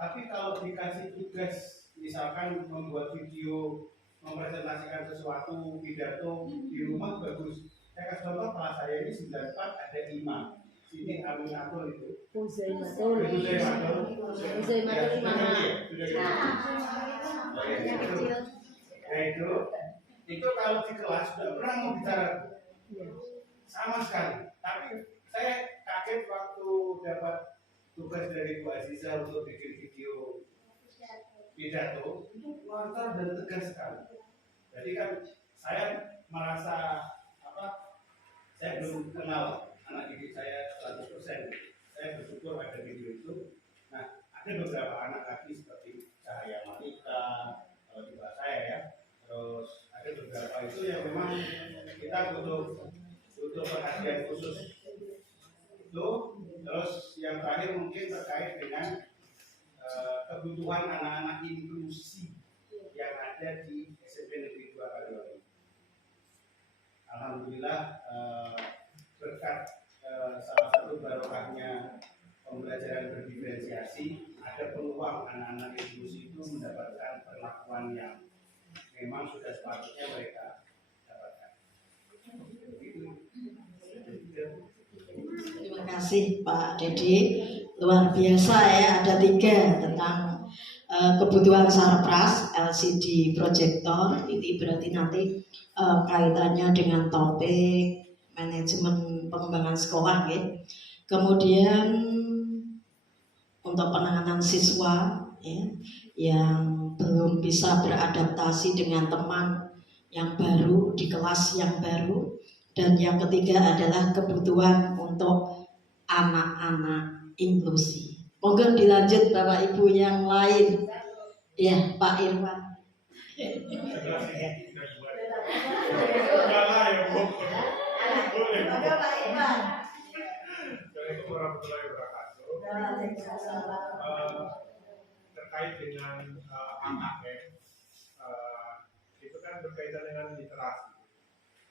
tapi kalau dikasih tugas misalkan membuat video mempresentasikan sesuatu pidato di rumah bagus. Saya kasih contoh, kelas saya ini 94 ada 5. Sini Aminatul itu. Uzaimatul. Uzaimatul Imamah. Nah itu kalau di kelas sudah pernah mau bicara sama sekali. Tapi saya kaget waktu dapat tugas dari Bu Aziza untuk bikin video pidato, itu lancar dan tegas sekali. Jadi kan saya merasa saya belum kenal anak didik saya 100%. Saya bersyukur ada video itu. Nah, ada beberapa anak lagi seperti Cahaya Malika, kalau di saya ya. Terus ada beberapa itu yang memang kita butuh perhatian khusus. Itu terus yang terakhir mungkin terkait dengan kebutuhan anak-anak inklusi yang ada di SMP Negeri 2 Kaliwari. Alhamdulillah berkat salah satu barokahnya pembelajaran berdiferensiasi, ada peluang anak-anak inklusi itu mendapatkan perlakuan yang memang sudah sepatutnya mereka dapatkan. Terima kasih Pak Dedi, luar biasa ya, ada 3 tentang kebutuhan sarpras LCD proyektor. Itu berarti nanti kaitannya dengan topik manajemen pengembangan sekolah ya. Kemudian untuk penanganan siswa ya, yang belum bisa beradaptasi dengan teman yang baru di kelas yang baru. Dan yang ketiga adalah kebutuhan untuk anak-anak inklusi. Monggo dilanjut Bapak Ibu yang lain. Ya, Pak Irwan. Pak Irwan. Assalamualaikum warahmatullahi wabarakatuh. Terkait dengan AKM, itu kan berkaitan dengan literasi.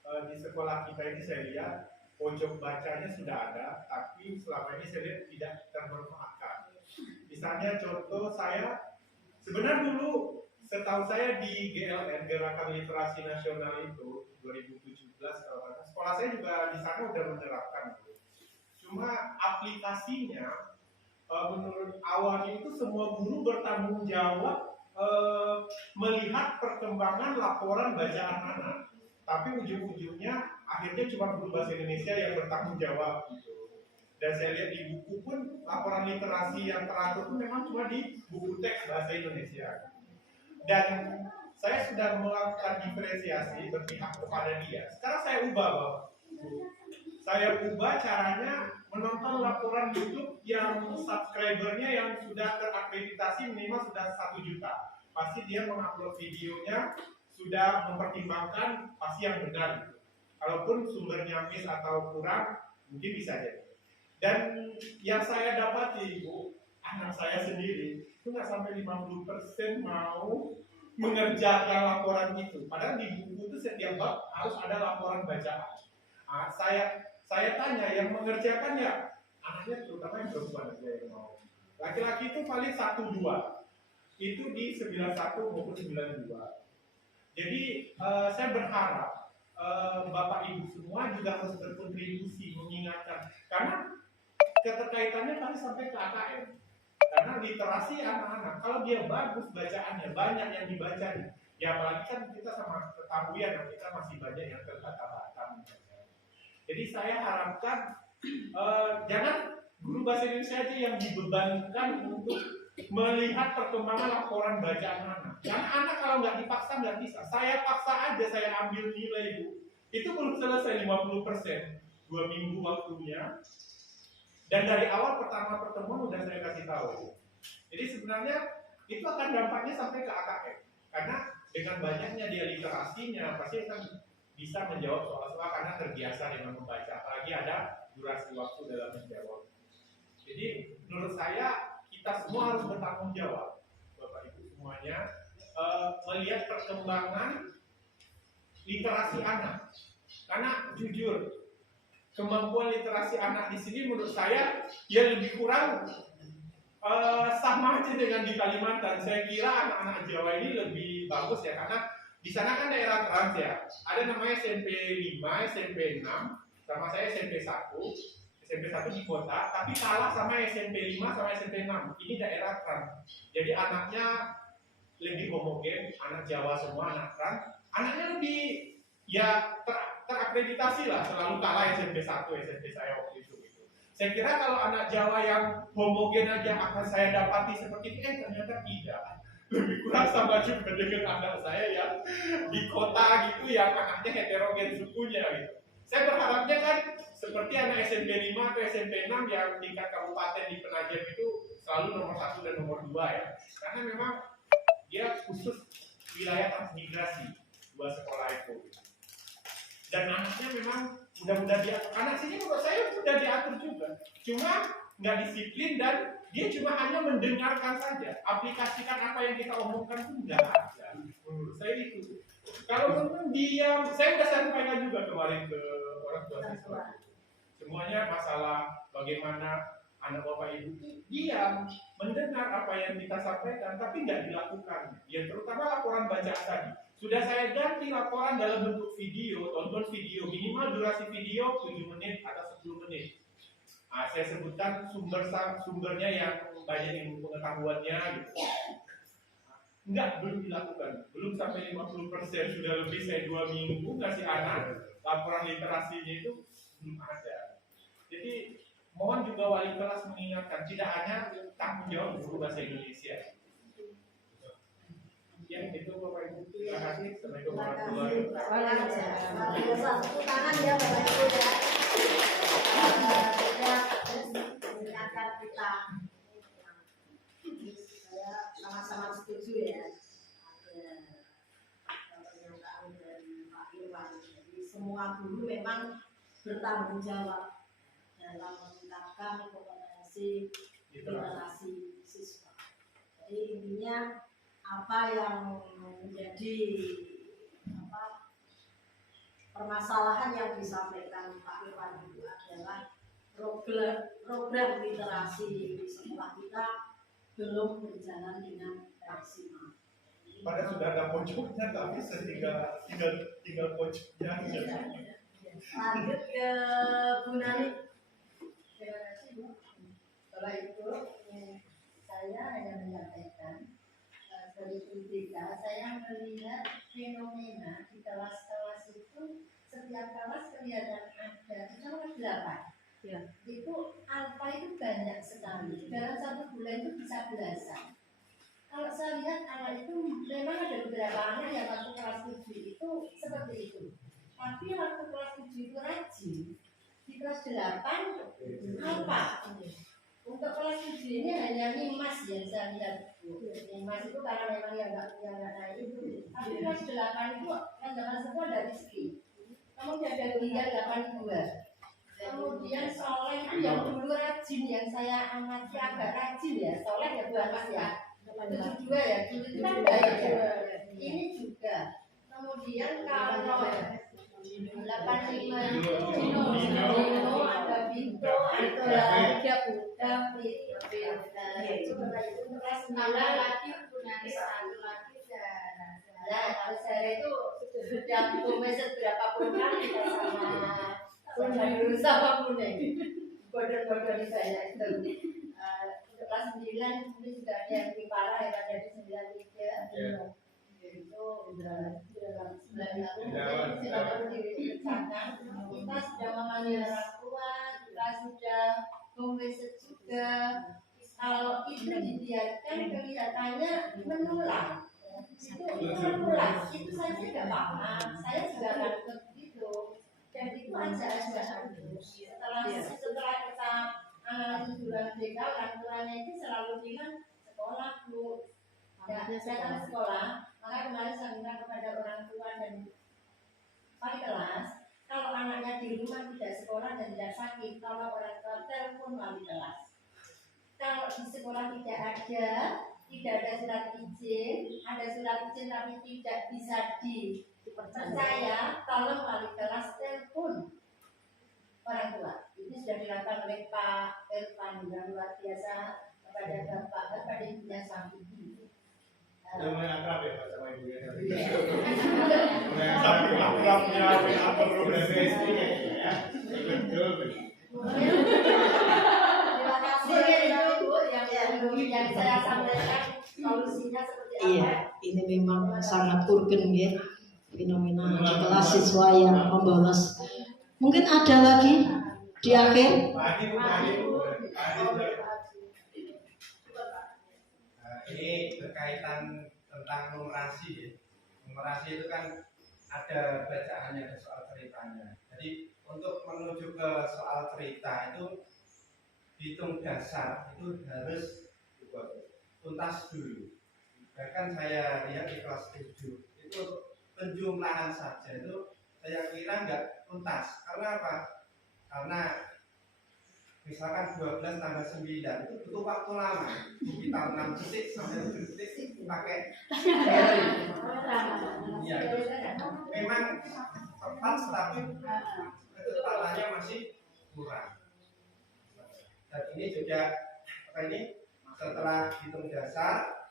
Di sekolah kita ini saya lihat pojok bacanya sudah ada, tapi selama ini saya lihat tidak termanfaatkan. Misalnya contoh saya, sebenarnya dulu setahu saya di GLN, Gerakan Literasi Nasional itu 2017, sekolah saya juga di sana udah menerapkan itu. Cuma aplikasinya menurut awalnya itu semua guru bertanggung jawab melihat perkembangan laporan bacaan anak. Tapi ujung-ujungnya akhirnya cuma guru bahasa Indonesia yang bertanggung jawab gitu. Dan saya lihat di buku pun laporan literasi yang teratur itu memang cuma di buku teks bahasa Indonesia. Dan saya sudah melakukan diferensiasi berpihak kepada dia. Sekarang saya ubah Bapak. Saya ubah caranya menonton laporan YouTube yang subscribernya yang sudah terakreditasi minimal sudah 1 juta. Pasti dia mengupload videonya sudah mempertimbangkan pasti yang benar gitu. Kalaupun sumbernya miss atau kurang mungkin bisa jadi. Dan yang saya dapati Ibu, anak saya sendiri itu nggak sampai 50% mau mengerjakan laporan itu. Padahal di buku itu setiap bab harus ada laporan bacaan. Nah, saya tanya yang mengerjakan ya anaknya, terutama yang perempuan aja yang mau. Laki-laki itu paling 1-2. Itu di 91 maupun 92. Jadi saya berharap Bapak Ibu semua juga harus berkontribusi mengingatkan, karena keterkaitannya tadi sampai ke AKM. Karena literasi anak-anak, kalau dia bagus bacaannya, banyak yang dibacanya. Ya apalagi kan kita sama ketahui anak kita masih banyak yang terbata-bata. Jadi saya harapkan jangan guru bahasa Indonesia aja yang dibebankan untuk melihat perkembangan laporan bacaan anak. Karena anak kalau nggak dipaksa nggak bisa. Saya paksa aja, saya ambil nilai Bu. Itu belum selesai 50%. 2 minggu waktunya. Dan dari awal pertama pertemuan udah saya kasih tahu. Jadi sebenarnya itu akan dampaknya sampai ke AKM. Karena dengan banyaknya dia literasinya pasti akan bisa menjawab soal-soal karena terbiasa dengan membaca. Apalagi ada durasi waktu dalam menjawab. Jadi menurut saya kita semua harus bertanggung jawab, Bapak Ibu semuanya, melihat perkembangan literasi anak. Karena jujur, kemampuan literasi anak di sini menurut saya ya lebih kurang sama aja dengan di Kalimantan. Saya kira anak-anak Jawa ini lebih bagus ya, karena di sana kan daerah trans ya. Ada namanya SMP 5, SMP 6, sama saya SMP 1. SMP 1 di kota, tapi kalah sama SMP 5 sama SMP 6. Ini daerah trans. Jadi anaknya lebih homogen, anak Jawa semua, anak trans. Anaknya lebih ya terakreditasi lah, selalu kalah SMP 1, SMP saya waktu itu. Saya kira kalau anak Jawa yang homogen aja akan saya dapati seperti ini, ternyata tidak. Lebih kurang sama juga dengan anak saya yang di kota gitu, yang anaknya heterogen sukunya gitu. Saya berharapnya kan seperti anak SMP 5 atau SMP 6 yang tingkat kabupaten di Penajam itu selalu nomor 1 dan nomor 2 ya. Karena memang dia khusus wilayah transmigrasi 2 sekolah itu. Dan anaknya memang mudah-mudahan dia, anak sini menurut saya sudah diatur juga. Cuma nggak disiplin dan dia cuma hanya mendengarkan saja. Aplikasikan apa yang kita omongkan pun nggak ada. Menurut saya itu. Kalau memang diam, saya sudah sampaikan juga kemarin ke orang tua siswa. Semuanya masalah bagaimana anak bapak ibu itu diam, mendengar apa yang kita sampaikan, tapi nggak dilakukan. Ya terutama laporan bacaan tadi. Sudah saya ganti laporan dalam bentuk video, tonton video, minimal durasi video 7 menit atau 10 menit. Nah, saya sebutkan sumbernya yang banyak ilmu pengetahuannya gitu. Enggak, belum dilakukan. Belum sampai 50%, sudah lebih saya 2 minggu ngasih anak, laporan literasinya itu belum ada. Jadi, mohon juga wali kelas mengingatkan, tidak hanya tanggung jawab guru bahasa Indonesia. Ya, itu Bapak Ibu, terima kasih. Assalamualaikum warahmatullahi Waalaikumsalam. Tepuk tangan ya Bapak Ibu ya. Mengingatkan kita. Saya sama-sama setuju ya. Ada pernyataan dari Pak Irwan. Jadi semua guru memang bertanggung jawab dalam meningkatkan kompetensi literasi siswa. Jadi intinya apa yang menjadi permasalahan yang disampaikan Pak Irwan itu adalah program literasi di sekolah kita belum berjalan dengan maksimal. Padahal sudah ada pojoknya, tapi tinggal pojoknya. Lanjut ke Bu Nani. Terima kasih Bu. Setelah itu saya hanya menyampaikan dari UTK, saya melihat fenomena di kelas-kelas itu setiap kelas kelihatan ada, misalnya 8. Ya. Itu alfa itu banyak sekali. Dalam 1 bulan itu bisa belasan. Kalau saya lihat anak itu memang ada beberapa anak yang waktu kelas 7 itu seperti itu. Tapi waktu kelas 7 itu rajin. Di kelas 8 alfa. Untuk kelas 7 ini hanya mimas yang saya lihat. Mimas itu karena memang yang nggak naik itu. Tapi kelas 8 itu kan semua dari ski. Kemudian ada dia 82. Kemudian Soleh itu yang dulu rajin. rajin yang saya amati agak rajin ya, soleh ya Bu Anas ya. 72 ya, dulu itu kan banyak ya. Ini juga. Kemudian kalau 85 itu Dino, ada Binto, ada David, itu kelas 9 lagi punya satu lagi Zara. Nah, kalau Zara itu sudah meset berapa puluh kali kita sama Muneng. Bodoh-bodoh di saya itu. Untuk kelas 9 ini sudah ada yang lebih parah ya, ada di 93. Itu kita sudah memanggil orang tua, kita sudah membeset juga. Kalau itu dibiarkan kelihatannya menular, itu menular, itu saja tidak apa-apa. Saya juga akan begitu, dan itu aja. Setelah kita analisis bulan BK, orang tuanya itu selalu bilang sekolah Bu, ya saya sekolah. Maka kemarin saya minta kepada orang tua dan wali kelas, kalau anaknya di rumah tidak sekolah dan tidak sakit, kalau orang tua telepon wali kelas. Kalau di sekolah tidak ada surat izin, ada surat izin tapi tidak bisa dipercaya, tolong wali kelas telepon orang tua. Ini sudah dilakukan oleh Pak Irfan yang luar biasa kepada Bapak, kepada ibunya sang ibu. Udah mulai akrab ya Pak sama ibunya. Mulai akrabnya apa problemnya istrinya ya. Betul. Terima kasih Bu yang saya sampaikan solusinya seperti apa. Iya, ini memang sangat urgen ya, fenomena di kelas siswa yang membolos. Mungkin ada lagi di akhir. Ini berkaitan tentang numerasi ya. Numerasi itu kan ada bacaannya, ada soal ceritanya. Jadi untuk menuju ke soal cerita itu hitung dasar itu harus tuntas dulu. Bahkan saya lihat di kelas 7 itu penjumlahan saja itu saya kira nggak tuntas. Karena apa? Karena misalkan 12 tambah 9 itu butuh waktu lama, sekitar 6 detik sampai 7 detik pakai jari. Ya, memang tepat tapi kecepatannya masih kurang. Dan ini juga setelah hitung dasar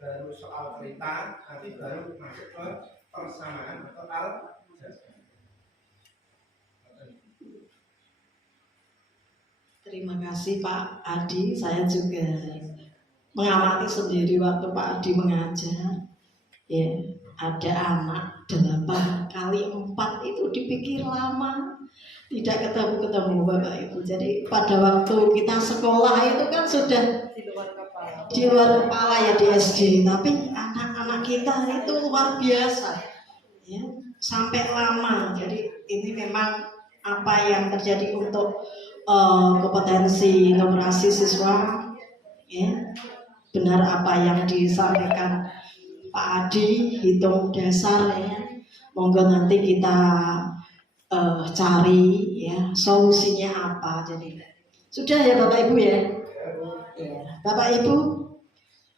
baru soal cerita, nanti baru masuk ke persamaan atau aljabar. Terima kasih Pak Adi, saya juga mengamati sendiri waktu Pak Adi mengajar. Ya, ada anak 8 kali 4 itu dipikir lama, tidak ketemu Bapak Ibu. Jadi pada waktu kita sekolah itu kan sudah di luar kepala ya di SD, tapi anak-anak kita itu luar biasa, ya, sampai lama. Jadi ini memang apa yang terjadi untuk kompetensi numerasi siswa, ya, benar apa yang disampaikan Pak Adi, hitung dasar ya. Monggo nanti kita cari ya solusinya apa. Jadi sudah ya Bapak Ibu ya. Ya, Bapak Ibu,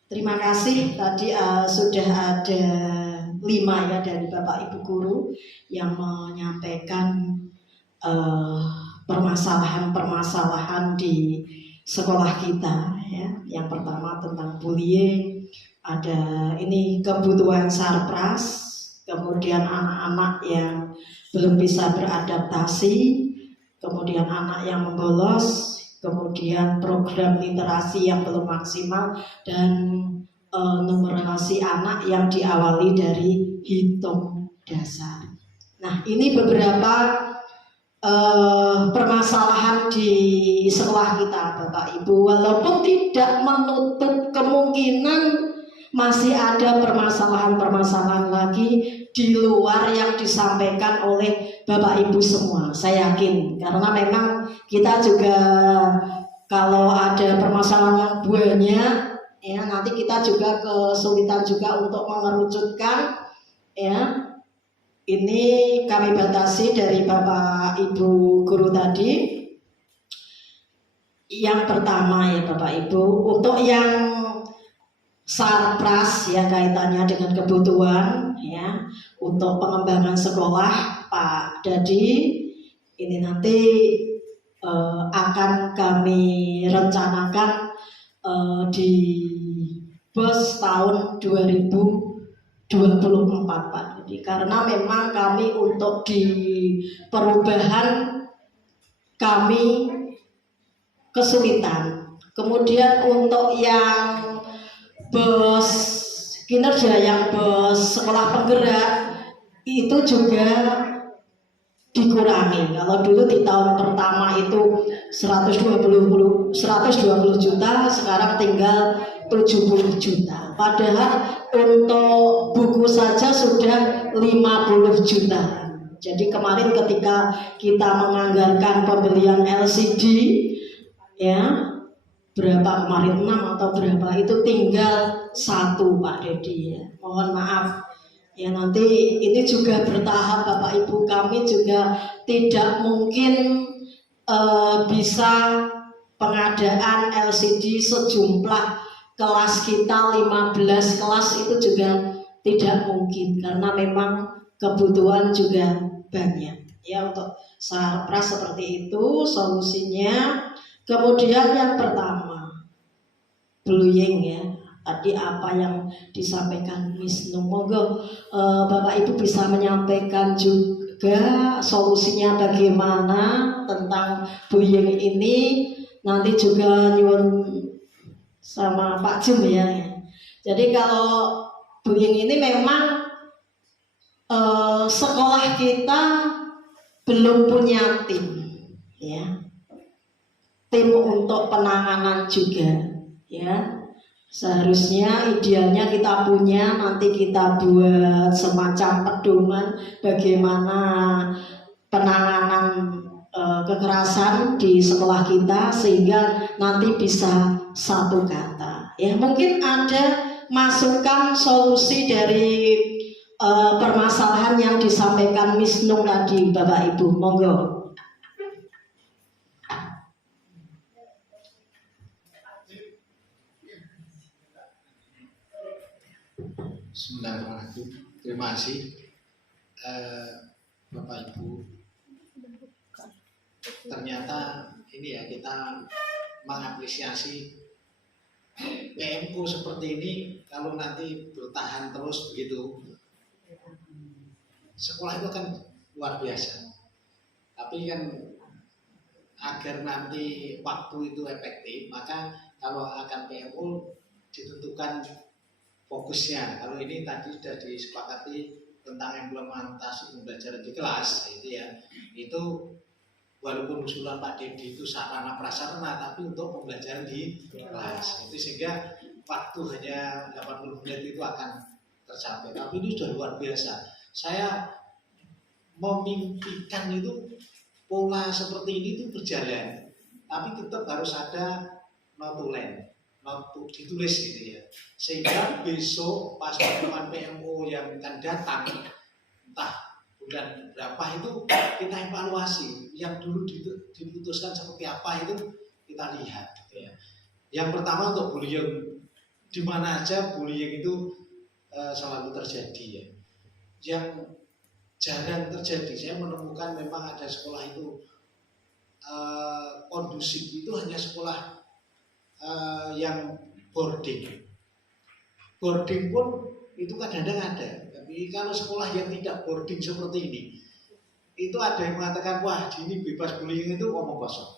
terima kasih tadi sudah ada 5 ya dari Bapak Ibu guru yang menyampaikan permasalahan-permasalahan di sekolah kita ya. Yang pertama tentang bullying, ada ini kebutuhan sarpras, kemudian anak-anak yang belum bisa beradaptasi, kemudian anak yang membolos, kemudian program literasi yang belum maksimal, dan numerasi anak yang diawali dari hitung dasar. Nah, ini beberapa permasalahan di sekolah kita Bapak Ibu, walaupun tidak menutup kemungkinan masih ada permasalahan-permasalahan lagi di luar yang disampaikan oleh Bapak Ibu semua. Saya yakin, karena memang kita juga kalau ada permasalahan yang banyak ya, nanti kita juga kesulitan juga untuk mengerucutkan ya. Ini kami batasi dari Bapak Ibu guru tadi. Yang pertama ya Bapak Ibu, untuk yang sarpras ya kaitannya dengan kebutuhan ya untuk pengembangan sekolah Pak Dadi ini nanti akan kami rencanakan di BES tahun 2024 Pak. Jadi karena memang kami untuk di perubahan kami kesulitan. Kemudian untuk yang BES kinerja, yang BES sekolah penggerak itu juga dikurangi. Kalau dulu di tahun pertama itu 120 juta, sekarang tinggal 70 juta. Padahal untuk buku saja sudah 50 juta. Jadi kemarin ketika kita menganggarkan pembelian LCD ya berapa kemarin 6 atau berapa itu tinggal 1 Pak Dedi ya. Mohon maaf ya, nanti ini juga bertahap Bapak Ibu, kami juga tidak mungkin bisa pengadaan LCD sejumlah kelas kita 15 kelas itu juga tidak mungkin karena memang kebutuhan juga banyak ya. Untuk sarpras seperti itu solusinya. Kemudian yang pertama bullying ya, tadi apa yang disampaikan Miss Nung, monggo Bapak Ibu bisa menyampaikan juga solusinya bagaimana tentang bullying ini. Nanti juga nyuwun sama Pak Jum ya. Jadi kalau bullying ini memang sekolah kita belum punya tim ya, tim untuk penanganan juga ya. Seharusnya idealnya kita punya, nanti kita buat semacam pedoman bagaimana penanganan kekerasan di sekolah kita sehingga nanti bisa satu kata ya. Mungkin ada masukan solusi dari permasalahan yang disampaikan Miss Nung tadi Bapak Ibu, monggo. Bismillahirrahmanirrahim. Terima kasih Bapak Ibu. Ternyata ini ya, kita mengapresiasi PMU seperti ini. Kalau nanti bertahan terus begitu, sekolah itu kan luar biasa. Tapi kan agar nanti waktu itu efektif, maka kalau akan PMU ditentukan fokusnya. Kalau ini tadi sudah disepakati tentang implementasi pembelajaran di kelas, itu ya, itu walaupun usulan Pak Dedi itu sarana prasarana, tapi untuk pembelajaran di kelas, itu sehingga waktu hanya 80 menit itu akan tercapai. Tapi ini sudah luar biasa. Saya memimpikan itu pola seperti ini itu berjalan, tapi tetap harus ada notulen, ditulis gitu ya, sehingga besok pas teman PMO yang akan datang entah bulan berapa itu kita evaluasi yang dulu diputuskan seperti apa itu kita lihat gitu ya. Yang pertama untuk bullying, di mana aja bullying itu selalu terjadi ya. Yang jarang terjadi, saya menemukan memang ada sekolah itu kondusif itu hanya sekolah yang boarding pun itu kadang-kadang ada. Tapi kalau sekolah yang tidak boarding seperti ini, itu ada yang mengatakan wah ini bebas bullying, itu omong kosong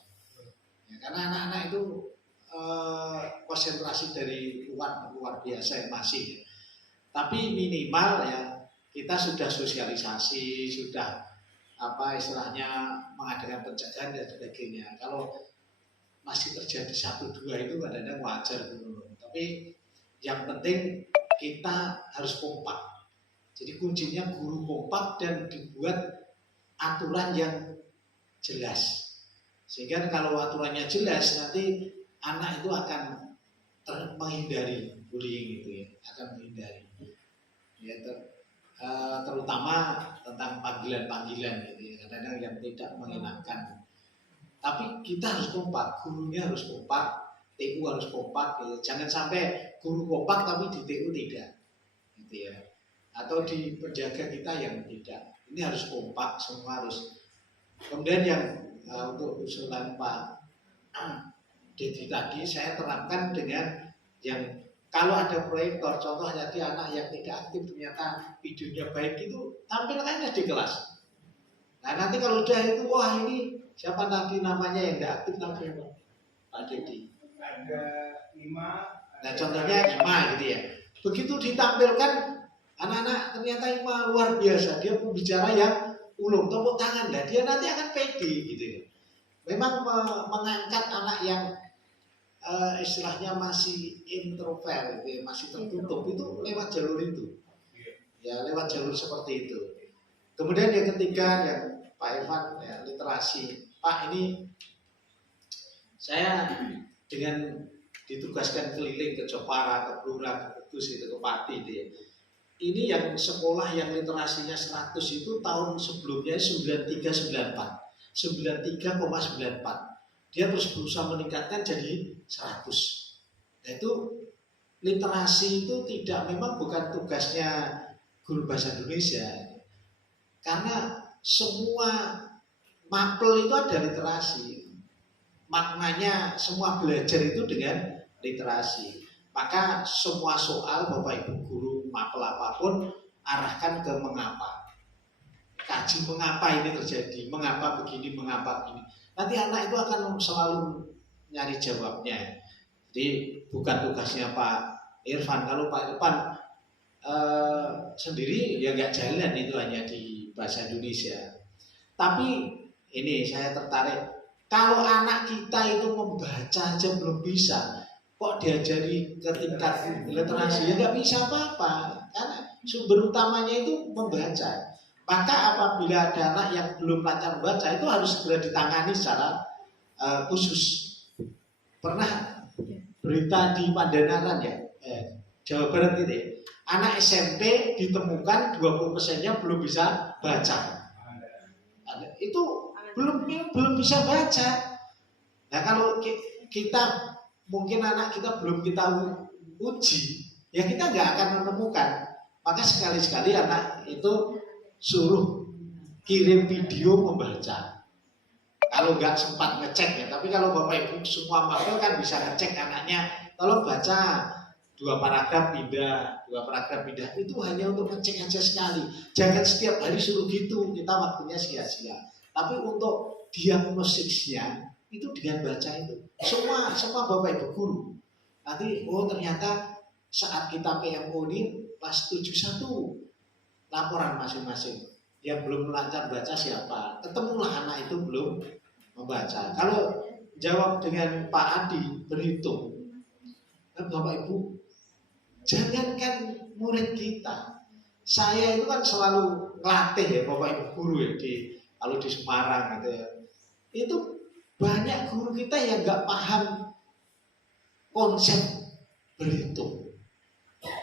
ya, karena anak-anak itu konsentrasi dari luar biasa yang masih ya. Tapi minimal ya kita sudah sosialisasi, sudah apa istilahnya mengadakan pencegahan dan sebagainya. Kalau masih terjadi 1-2 itu kadang-kadang wajar dulu. Tapi yang penting kita harus kompak. Jadi kuncinya guru kompak dan dibuat aturan yang jelas. Sehingga kalau aturannya jelas, nanti anak itu akan menghindari bullying itu ya, akan menghindari. Ya, terutama tentang panggilan-panggilan gitu ya, kadang-kadang yang tidak mengenakan. Tapi kita harus kompak, gurunya harus kompak, TU harus kompak. Ya. Jangan sampai guru kompak tapi di TU tidak, gitu ya. Atau di penjaga kita yang tidak. Ini harus kompak, semua harus. Kemudian yang untuk usulan Pak Dedi tadi saya terapkan dengan yang kalau ada proyektor, contoh jadi anak yang tidak aktif ternyata videonya baik itu tampilkannya di kelas. Nah nanti kalau udah itu, wah ini siapa tadi namanya yang tidak aktif tampil Pak Dedi. Ada 5. Nah contohnya 5 gitu ya. Begitu ditampilkan anak-anak ternyata 5 luar biasa, dia pembicara yang ulung, tepuk tangan lah, dia nanti akan pede gitu ya. Memang mengangkat anak yang istilahnya masih introvert, gitu ya, masih tertutup itu lewat jalur itu, ya lewat jalur seperti itu. Kemudian yang ketiga yang Pak Irfan ya, literasi. Pak ini saya dengan ditugaskan keliling ke Jepara, ke Blora, ke Kudus, ke Pati itu ya. Ini yang sekolah yang literasinya 100 itu tahun sebelumnya 93,94. 93,94. Dia terus berusaha meningkatkan jadi 100. Nah itu literasi itu memang bukan tugasnya guru bahasa Indonesia. Karena semua mapel itu ada literasi. Maknanya semua belajar itu dengan literasi. Maka semua soal Bapak Ibu guru mapel apapun arahkan ke mengapa. Kaji mengapa ini terjadi, mengapa begini, mengapa begini. Nanti anak itu akan selalu nyari jawabnya. Jadi bukan tugasnya Pak Irfan. Kalau Pak Irfan sendiri ya nggak jalan itu hanya di bahasa Indonesia. Tapi ini saya tertarik. Kalau anak kita itu membaca aja belum bisa, kok diajari ke tingkat literasi ya nggak bisa apa-apa. Karena sumber utamanya itu membaca. Maka apabila ada anak yang belum lancar membaca itu harus segera ditangani secara khusus. Pernah berita di Pandanaran ya, Jawa Barat gitu ya. Anak SMP ditemukan 20%-nya belum bisa baca. Itu belum bisa baca. Nah kalau kita mungkin anak kita belum kita uji, ya kita nggak akan menemukan. Maka sekali-sekali anak itu suruh kirim video membaca. Kalau nggak sempat ngecek ya, tapi kalau Bapak Ibu semua mapel kan bisa ngecek anaknya. Tolong baca 2 paragraf pindah, 2 paragraf pindah. Itu hanya untuk ngecek aja sekali. Jangan setiap hari suruh gitu, kita waktunya sia-sia. Tapi untuk diagnosisnya itu dengan baca itu. Semua Bapak Ibu guru. Nanti ternyata saat kita PMO ini pas 71 laporan masing-masing. Yang belum lancar baca siapa? Ketemulah anak itu belum membaca. Kalau jawab dengan Pak Adi berhitung, kan Bapak Ibu, jangankan murid kita. Saya itu kan selalu ngelatih ya Bapak Ibu guru ya kalau di Semarang gitu ya. Itu banyak guru kita yang nggak paham konsep berhitung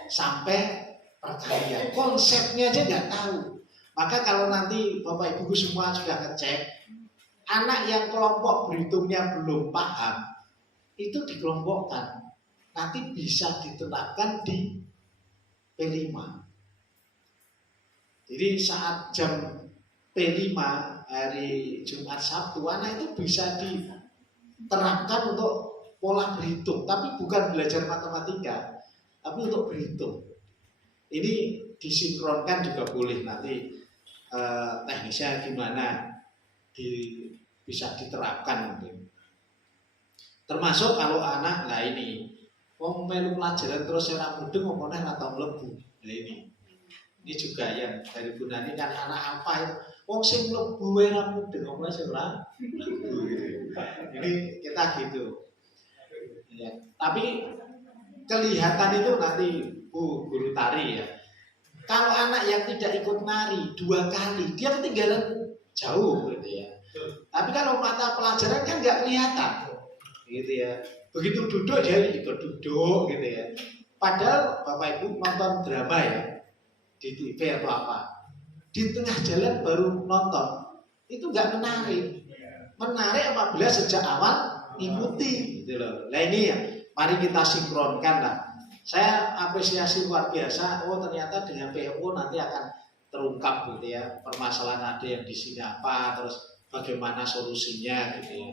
sampai perkalian, konsepnya aja nggak tahu. Maka kalau nanti Bapak Ibu semua sudah ngecek, anak yang kelompok berhitungnya belum paham, itu dikelompokkan, nanti bisa diterapkan di P5. Jadi saat jam P5 hari Jumat Sabtu, anak itu bisa diterapkan untuk pola berhitung, tapi bukan belajar matematika, tapi untuk berhitung. Ini disinkronkan juga boleh nanti teknisnya gimana bisa diterapkan mungkin. Termasuk kalau anak ini mau melu pelajaran terus ora mudeng ngomongnya atau mlebu. Nah ini juga yang dari Bu Nani kan anak apa itu wong sing mlebu ora mudeng ngomongnya sing ora mlebu gitu. Ini kita gitu. Ya, tapi kelihatan itu nanti guru tari ya. Kalau anak yang tidak ikut nari 2 kali, dia ketinggalan jauh gitu ya. Tapi kalau mata pelajaran kan nggak kelihatan, gitu ya. Begitu duduk dia ikut duduk gitu ya. Padahal Bapak Ibu nonton drama ya di TV atau apa, di tengah jalan baru nonton, itu nggak menarik. menarik apabila sejak awal ikuti gitu loh. Nah ini ya, mari kita sinkronkan lah. Saya apresiasi luar biasa. Oh ternyata dengan PMO nanti akan terungkap gitu ya, permasalahan ada yang di sini apa, terus bagaimana solusinya gitu ya.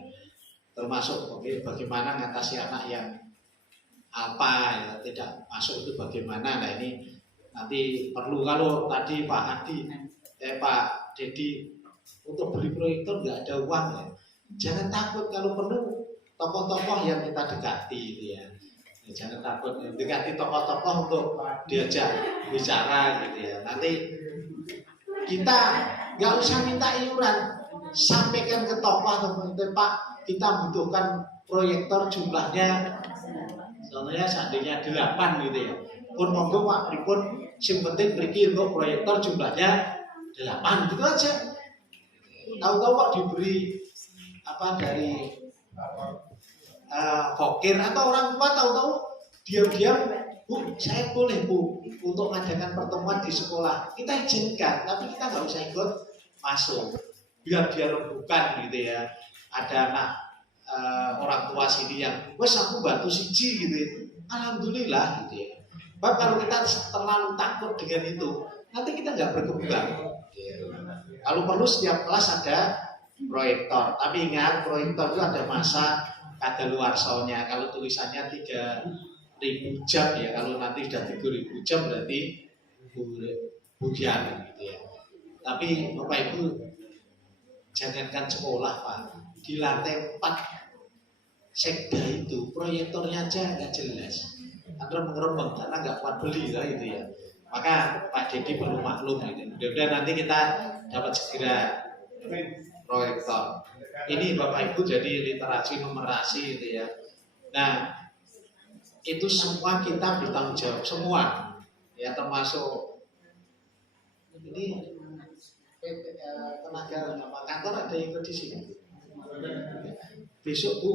Termasuk bagaimana mengatasi anak yang apa ya, tidak masuk itu bagaimana. Nah ini nanti perlu, kalau tadi Pak Adi, Pak Dedi untuk beli proyektor nggak ada uang ya. Jangan takut, kalau perlu tokoh-tokoh yang kita dekati gitu ya. Jangan takut dekati tokoh-tokoh untuk diajak bicara gitu ya. Nanti kita nggak usah minta iuran, sampaikan ke tokoh teman-teman, Pak kita butuhkan proyektor jumlahnya, soalnya seandainya 8 gitu ya. Pun monggo Pak pripun, sing penting mriki untuk proyektor jumlahnya 8 gitu aja. Tahu-tahu kok diberi apa dari fakir atau orang tua, tahu-tahu diam-diam, Bu, saya boleh Bu untuk mengadakan pertemuan di sekolah. Kita izinkan, tapi kita nggak usah ikut masuk. Biar bukan gitu ya. Ada anak orang tua sini yang, wes aku bantu siji gitu ya. Alhamdulillah gitu ya. Bahkan kalau kita terlalu takut dengan itu, nanti kita nggak berkembang. Kalau perlu setiap kelas ada proyektor, tapi ingat proyektor itu ada masa kadaluarsanya. Kalau tulisannya 3.000 jam ya, kalau nanti sudah 3.000 jam berarti bugian gitu ya. Tapi Bapak Ibu jangankan sekolah Pak, di lantai 4 sekda itu proyektornya aja nggak jelas, ngerembang karena nggak kuat beli lah itu ya. Maka Pak Dedi perlu maklum gitu. Mudah-mudahan nanti kita dapat segera proyektor. Ini Bapak Ibu jadi literasi numerasi gitu ya. Nah itu semua kita bertanggung jawab semua ya, termasuk ini tenaga kantor ada yang ikut di sini. Besok Bu,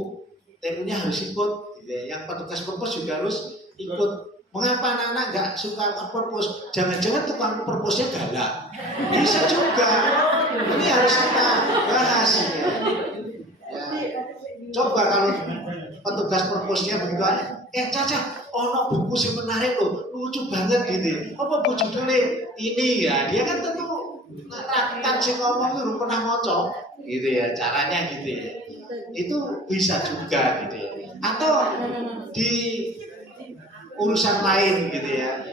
temunya harus ikut. Yang petugas purpose juga harus ikut. Mengapa anak-anak nggak suka purpose? Jangan-jangan tukang purpose-nya galak. Bisa juga. Ini harus kita bahas. Ya. Coba kalau petugas purpose-nya begitu, Caca, ono buku sih menarik loh, lucu banget gitu. Apa bu judulnya ini ya? Dia kan tentu rakitan sih ngomong itu pernah ngocok gitu ya, caranya gitu ya. Itu bisa juga gitu ya. Atau di urusan lain gitu ya,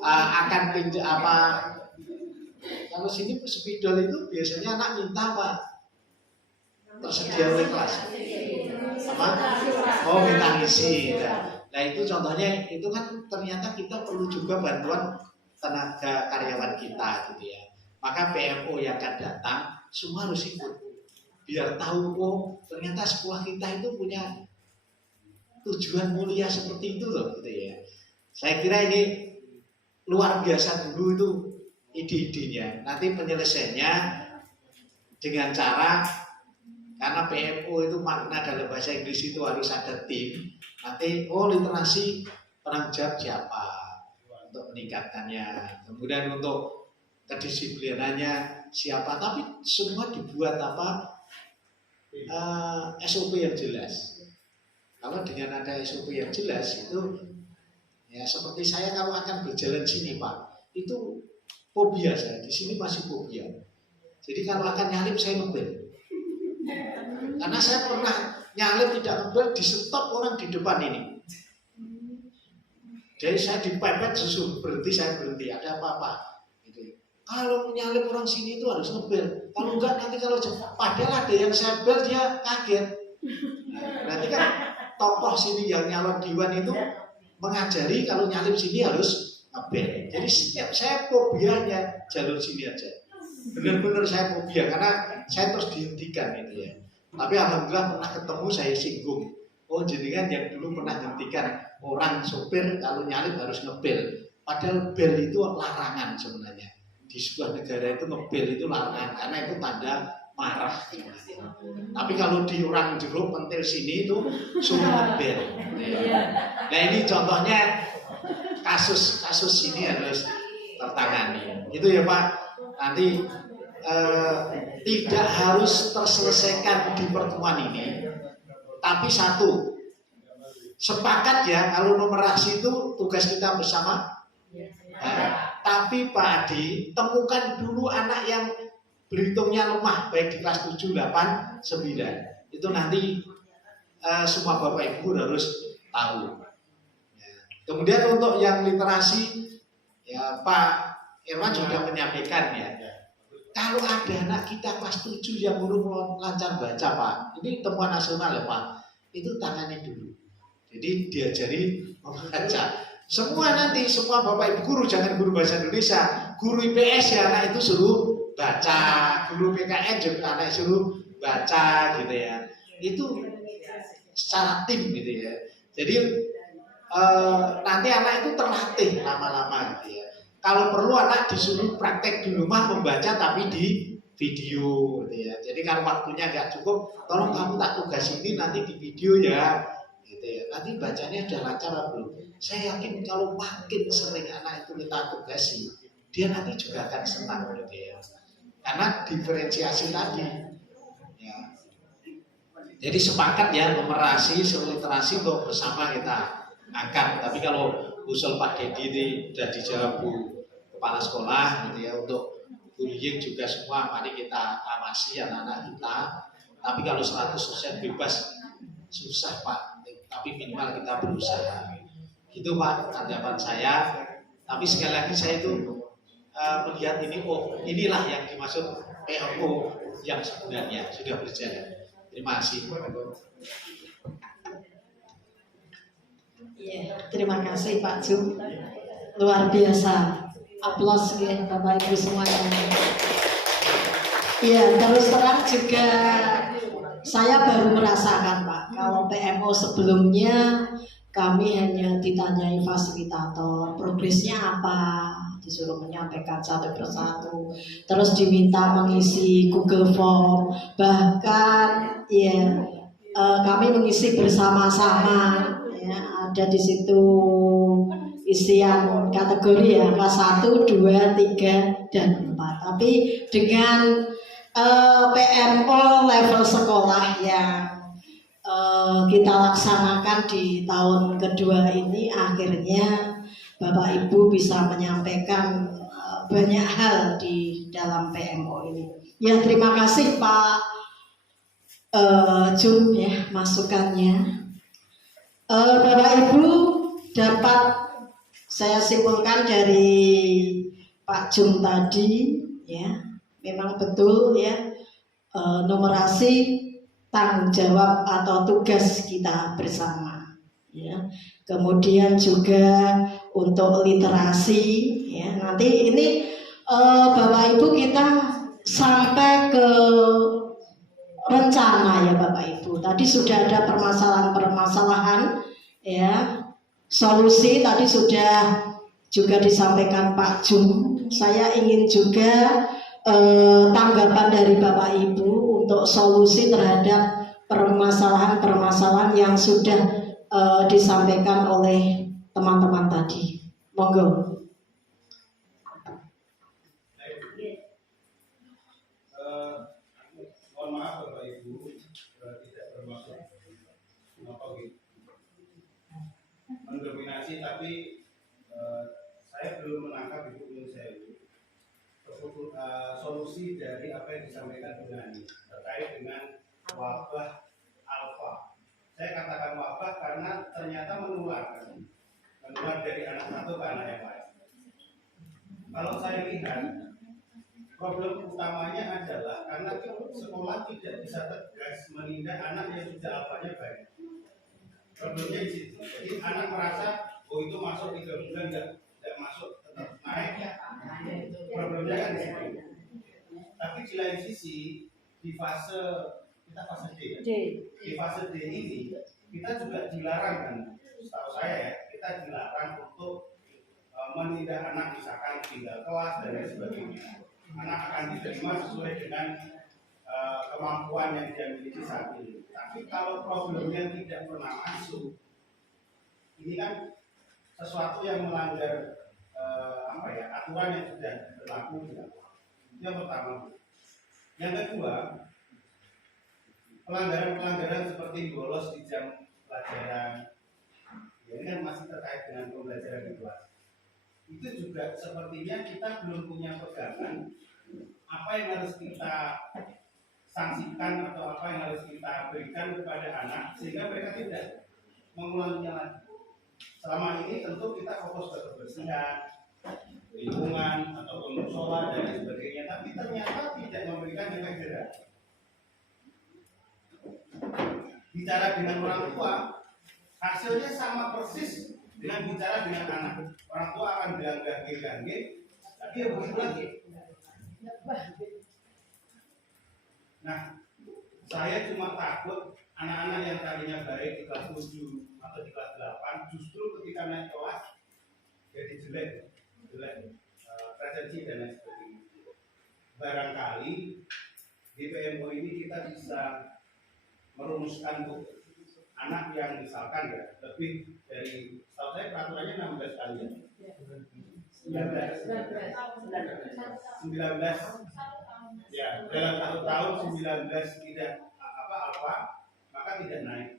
akan apa? Kalau sini spidol itu biasanya anak minta apa? Tersedia oleh kelas. Apa? Oh minta ngisi. Nah itu contohnya, itu kan ternyata kita perlu juga bantuan tenaga karyawan kita gitu ya. Maka PMO yang akan datang semua harus ikut, biar tahu oh ternyata sekolah kita itu punya tujuan mulia seperti itu loh gitu ya. Saya kira ini luar biasa dulu itu ide-idenya. Nanti penyelesaiannya dengan cara, karena PMO itu makna dalam bahasa Inggris itu harus ada tim. Nanti literasi penanggung jawab siapa untuk meningkatkannya, kemudian untuk kedisiplinannya siapa, tapi semua dibuat apa SOP yang jelas. Kalau dengan ada SOP yang jelas itu ya, seperti saya kalau akan berjalan sini Pak, itu fobia saya di sini masih fobia. Jadi kalau akan nyalip saya ngebel, karena saya pernah nyalip tidak ngebel, di stop orang di depan ini. Jadi saya dipepet susu berhenti, saya berhenti, ada apa-apa. Kalau menyalip orang sini itu harus ngebel. Kalau enggak nanti kalau padahal ada yang saya bel dia kaget. Nanti kan tokoh sini yang nyalon diwan itu mengajari kalau nyalip sini harus ngebel. Jadi setiap saya fobianya jalur sini aja. Benar-benar saya fobia karena saya terus dihentikan itu ya. Tapi alhamdulillah pernah ketemu saya singgung. Oh jenengan yang dulu pernah hentikan orang sopir kalau nyalip harus ngebel. Padahal bel itu larangan sebenarnya. Di sebuah negara itu ngebel itu larangan karena itu tanda marah. Tapi kalau di orang jeruk pentil sini itu suruh ngebel. Nah ini contohnya kasus ini harus tertangani. Itu ya Pak. Nanti tidak harus terselesaikan di pertemuan ini, tapi satu, sepakat ya kalau numerasi itu tugas kita bersama. Tapi Pak Adi, temukan dulu anak yang berhitungnya lemah, baik di kelas 7, 8, 9. Itu nanti semua Bapak Ibu harus tahu. Kemudian untuk yang literasi, ya Pak Irwan sudah menyampaikan ya. Kalau ada anak kita kelas 7 yang belum lancar baca Pak, ini temuan nasional ya Pak, itu tangani dulu. Jadi diajari membaca. Semua nanti, semua Bapak Ibu guru, jangan guru bahasa Indonesia, guru IPS ya anak itu suruh baca, guru PKN juga anak suruh baca gitu ya. Itu secara tim gitu ya. Jadi nanti anak itu terlatih lama-lama gitu ya. Kalau perlu anak disuruh praktek di rumah membaca tapi di video gitu ya. Jadi kalau waktunya nggak cukup, tolong kamu tak tugas ini nanti di video ya. Gitu ya. Nanti bacanya udah lancar apa belum? Saya yakin kalau makin sering anak itu kita tugasi, dia nanti juga akan senang gitu ya. Karena diferensiasi tadi. Ya. Jadi sepakat ya numerasi, literasi untuk bersama kita angkat. Tapi kalau usul Pak Dedi ini sudah dijawab Bu Kepala Sekolah gitu ya, untuk bullying juga semua mari kita awasi anak-anak kita. Tapi kalau 100% bebas susah Pak. Tapi minimal kita berusaha. Itu Pak tanggapan saya. Tapi sekali lagi saya itu melihat ini, oh inilah yang dimaksud PMO yang sebenarnya sudah berjalan. Terima kasih. Ya, terima kasih Pak Jum. Luar biasa. Aplaus ya Bapak Ibu semuanya. Ya, terus terang juga saya baru merasakan Pak, kalau PMO sebelumnya kami hanya ditanyai fasilitator, progresnya apa, disuruh menyampaikan satu persatu, terus diminta mengisi Google Form, bahkan ya kami mengisi bersama-sama, ya ada di situ isian kategori ya kelas 1, 2, 3, dan 4. Tapi dengan PMO level sekolah yang kita laksanakan di tahun kedua ini, akhirnya Bapak Ibu bisa menyampaikan banyak hal di dalam PMO ini. Ya terima kasih Pak Jum ya masukannya. Bapak Ibu dapat saya simpulkan dari Pak Jum tadi ya, memang betul ya, numerasi tanggung jawab atau tugas kita bersama ya. Kemudian juga untuk literasi ya, nanti ini Bapak Ibu kita sampai ke rencana ya Bapak Ibu. Tadi sudah ada permasalahan-permasalahan ya, solusi tadi sudah juga disampaikan Pak Jum. Saya ingin juga tanggapan dari Bapak Ibu untuk solusi terhadap permasalahan-permasalahan yang sudah disampaikan oleh teman-teman tadi. Monggo. Mohon maaf Bapak Ibu, tidak bermaksud mendominasi, tapi saya belum menangkap Ibu menurut saya solusi dari apa yang disampaikan Bu Nani terkait dengan wabah alfa. Saya katakan wabah karena ternyata menular dari anak satu ke anak yang lain. Kalau saya lihat, problem utamanya adalah karena sekolah tidak bisa tegas menindak anak yang sudah alfanya baik. Problemnya di situ. Jadi anak merasa, oh itu masuk 3 bulan tidak masuk, tetap naik. Problemnya kan di situ. Tapi di lain sisi, di fase kita fase D, di fase D ini kita juga dilarang kan, setahu saya ya, kita dilarang untuk menindak anak misalkan tinggal kelas dan lain sebagainya. Anak akan diterima sesuai dengan kemampuan yang dia miliki saat ini. Tapi kalau problemnya tidak pernah masuk, ini kan sesuatu yang melanggar aturan yang sudah berlaku. Yang pertama. Yang kedua, pelanggaran-pelanggaran seperti bolos di jam pelajaran, ya ini kan masih terkait dengan pembelajaran di kelas. Itu juga sepertinya kita belum punya pegangan apa yang harus kita sanksikan atau apa yang harus kita berikan kepada anak sehingga mereka tidak mengulanginya lagi. Selama ini tentu kita fokus ke kebersihan, lingkungan ataupun musola dan lain sebagainya, tapi ternyata tidak memberikan efek jerak. Bicara dengan orang tua, hasilnya sama persis dengan bicara dengan anak. Orang tua akan bilang gangge, tapi ya begitu lagi. Nah, saya cuma takut anak-anak yang tadinya baik di kelas 7 atau di kelas 8 justru ketika naik kelas jadi jelek, presensi dan lain sebagainya. Barangkali di PMO ini kita bisa merumuskan untuk anak yang misalkan ya lebih dari, setahu saya peraturannya 16 kali ya. 19 ya, dalam 1 tahun 19 tidak apa-apa maka tidak naik.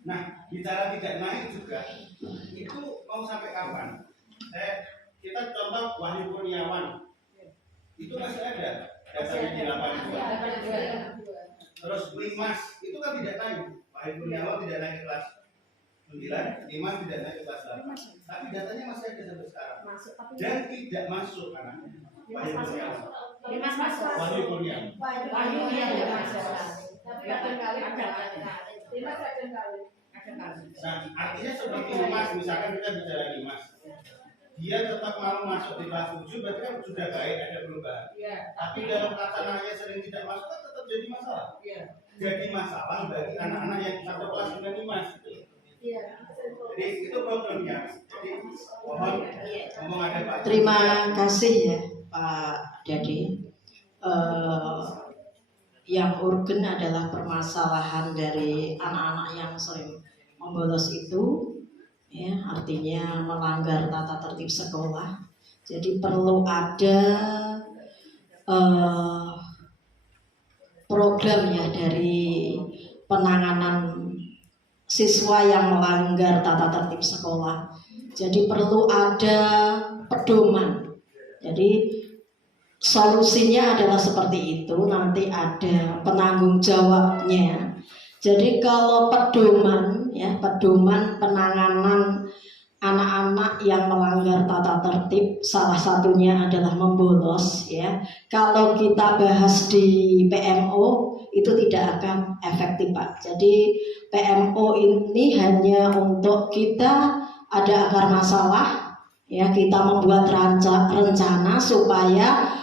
Nah, bicara tidak naik juga itu mau sampai kapan? Kita contoh Wahyu Kurniawan itu masih ada dasarnya di 82. Terus Limas itu kan tidak naik. Wahyu Kurniawan tidak naik ke kelas 9, Limas tidak naik ke kelas 8. Tapi datanya masih ada sampai sekarang. Dan tidak masuk anaknya. Wahyu Kurniawan. Wahyu Kurniawan. Wahyu yang masuk. Tapi kadang-kadang ada. Limas kadang-kadang. Nah, artinya seperti Limas, misalkan kita bicara Limas, dia tetap mau masuk di kelas 7, berarti kan sudah baik, ada perubahan. Tapi dalam pelaksanaannya sering tidak masuk, kan tetap jadi masalah. Jadi masalah bagi anak-anak yang satu kelas dengan Limas. Jadi itu problemnya. Jadi mohon ngomong ada Pak. Terima kasih ya Pak Dadi. Yang urgen adalah permasalahan dari anak-anak yang sering membolos itu, ya, artinya melanggar tata tertib sekolah. Jadi perlu ada program ya dari penanganan siswa yang melanggar tata tertib sekolah. Jadi perlu ada pedoman. Jadi solusinya adalah seperti itu, nanti ada penanggung jawabnya. Jadi kalau pedoman ya, pedoman penanganan anak-anak yang melanggar tata tertib salah satunya adalah membolos ya. Kalau kita bahas di PMO itu tidak akan efektif Pak. Jadi PMO ini hanya untuk kita ada akar masalah ya, kita membuat rencana supaya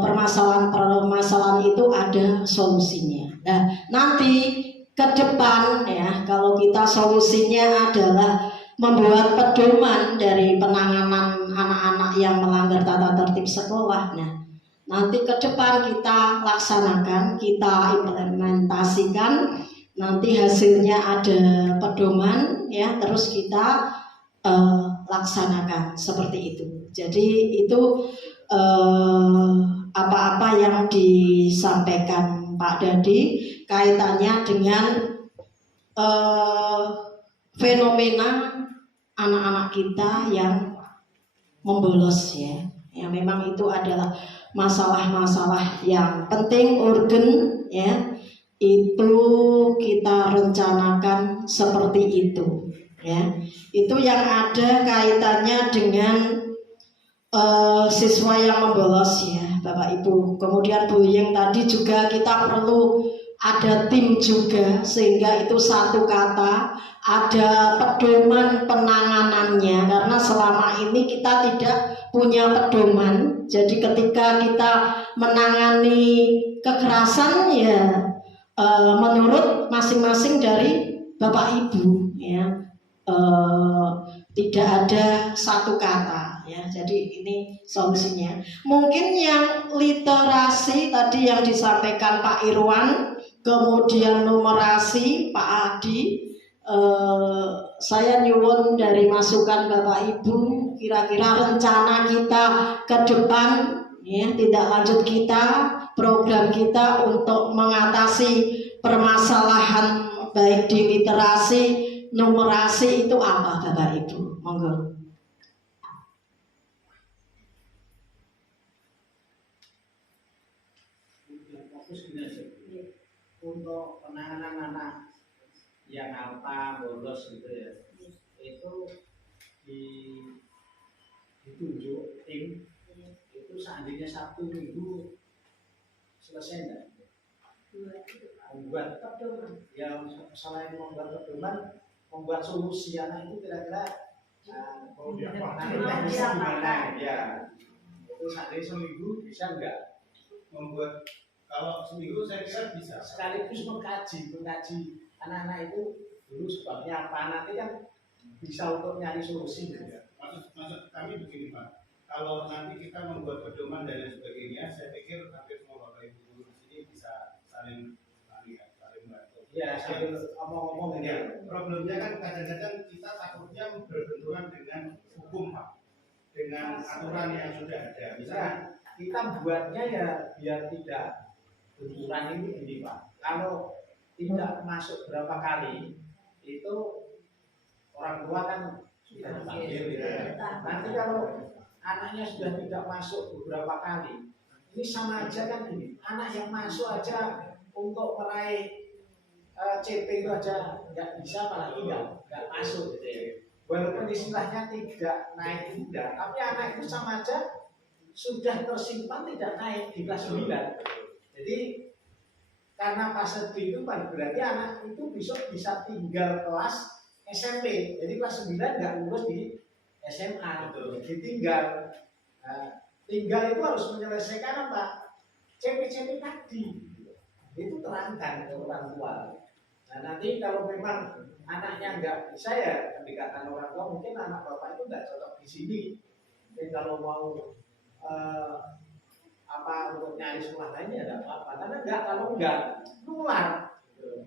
permasalahan-permasalahan itu ada solusinya. Nah, nanti ke depan ya, kalau kita solusinya adalah membuat pedoman dari penanganan anak-anak yang melanggar tata tertib sekolah. Nah, nanti ke depan kita laksanakan, kita implementasikan, nanti hasilnya ada pedoman ya, terus kita laksanakan seperti itu. Jadi itu apa-apa yang disampaikan Pak Dadi kaitannya dengan fenomena anak-anak kita yang membolos ya. Ya memang itu adalah masalah-masalah yang penting, urgen ya. Itu kita rencanakan seperti itu ya. Itu yang ada kaitannya dengan siswa yang membolos ya Bapak Ibu. Kemudian bullying tadi juga kita perlu ada tim juga, sehingga itu satu kata, ada pedoman penanganannya, karena selama ini kita tidak punya pedoman. Jadi ketika kita menangani kekerasan ya menurut masing-masing dari Bapak Ibu ya, tidak ada satu kata ya. Jadi ini solusinya. Mungkin yang literasi tadi yang disampaikan Pak Irwan, kemudian numerasi Pak Adi, saya nyuwun dari masukan Bapak Ibu, kira-kira rencana kita ke depan ya, tindak lanjut kita program kita untuk mengatasi permasalahan baik di literasi, numerasi itu apa Bapak Ibu? Monggo. Fokus gini aja. Untuk penanganan anak yang alpa, bolos gitu ya, itu ditunjuk tim itu seandainya Sabtu Minggu selesai enggak? Membuat pedoman, yang selain membuat pedoman, membuat solusi anak itu kira-kira teknisnya gimana ya? Itu seandainya seminggu bisa enggak? Membuat, kalau seminggu saya kira bisa. Sekaligus mengkaji anak-anak itu dulu sebabnya apa, nanti kan bisa untuk nyari solusi gitu ya. Maksud kami begini Pak, kalau nanti kita membuat pedoman dan lain sebagainya, saya pikir hampir semua Bapak Ibu guru di sini bisa saling bantu. Ya, sambil omong-omong gitu. Ya, problemnya kan kadang-kadang kita takutnya berbenturan dengan hukum Pak, dengan aturan yang sudah ada. Misalnya kita buatnya ya biar tidak benturan ini Pak. Kalau tidak masuk berapa kali itu orang tua kan sudah dipanggil gitu ya. Nanti kalau anaknya sudah tidak masuk beberapa kali, ini sama aja kan gini. Anak yang masuk aja untuk meraih CP itu aja nggak bisa, apalagi nggak masuk gitu ya. Walaupun istilahnya tidak naik tidak, tapi anak itu sama aja sudah tersimpan tidak naik di kelas 9. Jadi karena fase B itu kan berarti anak itu besok bisa tinggal kelas SMP. Jadi kelas 9 nggak lulus di SMA, ditinggal. Tinggal itu harus menyelesaikan apa? CP-CP tadi. Itu terangkan ke orang tua. Nah nanti kalau memang anaknya nggak bisa ya pendekatan orang tua, mungkin anak bapak itu nggak cocok di sini. Jadi kalau mau untuk nyari sekolah lainnya ada apa-apa, karena kalau enggak nular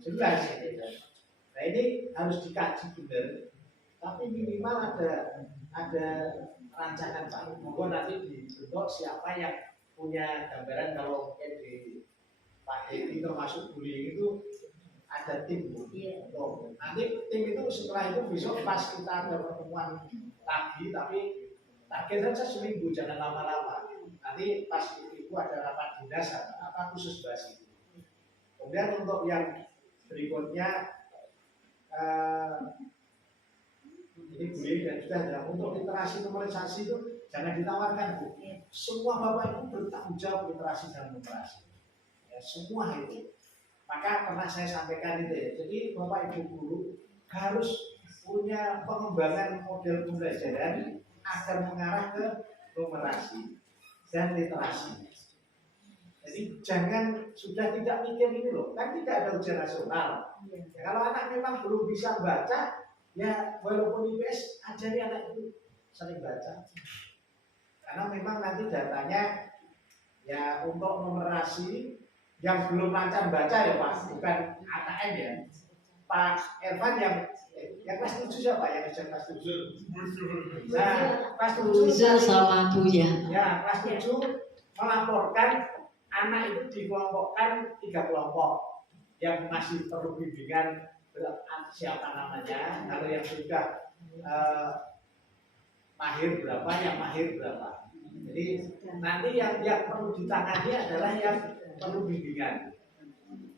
jelas gitu. Nah ini harus dikaji benar, tapi minimal ada rancangan Pak. Monggo nanti dibentuk siapa yang punya gambaran, kalau mungkin di Pak Dedi termasuk bullying itu ada tim Bu. Nanti tim itu setelah itu besok pas kita ada pertemuan lagi, tapi target saja seminggu, jangan lama-lama. Nanti pas itu ada rapat dinas apa khusus bahas itu. Kemudian untuk yang berikutnya ini bullying dan juga ada untuk literasi numerasi itu jangan ditawarkan Bu. Semua bapak ibu bertanggung jawab literasi dan numerasi. Ya, semua itu. Maka pernah saya sampaikan itu ya. Jadi bapak ibu guru harus punya pengembangan model pembelajaran agar mengarah ke numerasi dan literasi. Jadi jangan sudah tidak mikir ini loh, kan tidak ada ujian nasional. Ya, kalau anak memang belum bisa baca, ya walaupun IPS ajari anak itu sering baca. Karena memang nanti datanya ya untuk numerasi yang belum lancar baca ya Pak, bukan AKM ya. Pak Ervan yang kelas 7 siapa yang kelas 7? Nah, kelas 7 sama Bu ya. Ya, kelas 7 melaporkan anak itu dikelompokkan 3 kelompok yang masih perlu bimbingan siapa namanya. Kalau yang sudah mahir berapa, yang mahir berapa. Jadi nanti yang perlu ditangani adalah yang perlu bimbingan.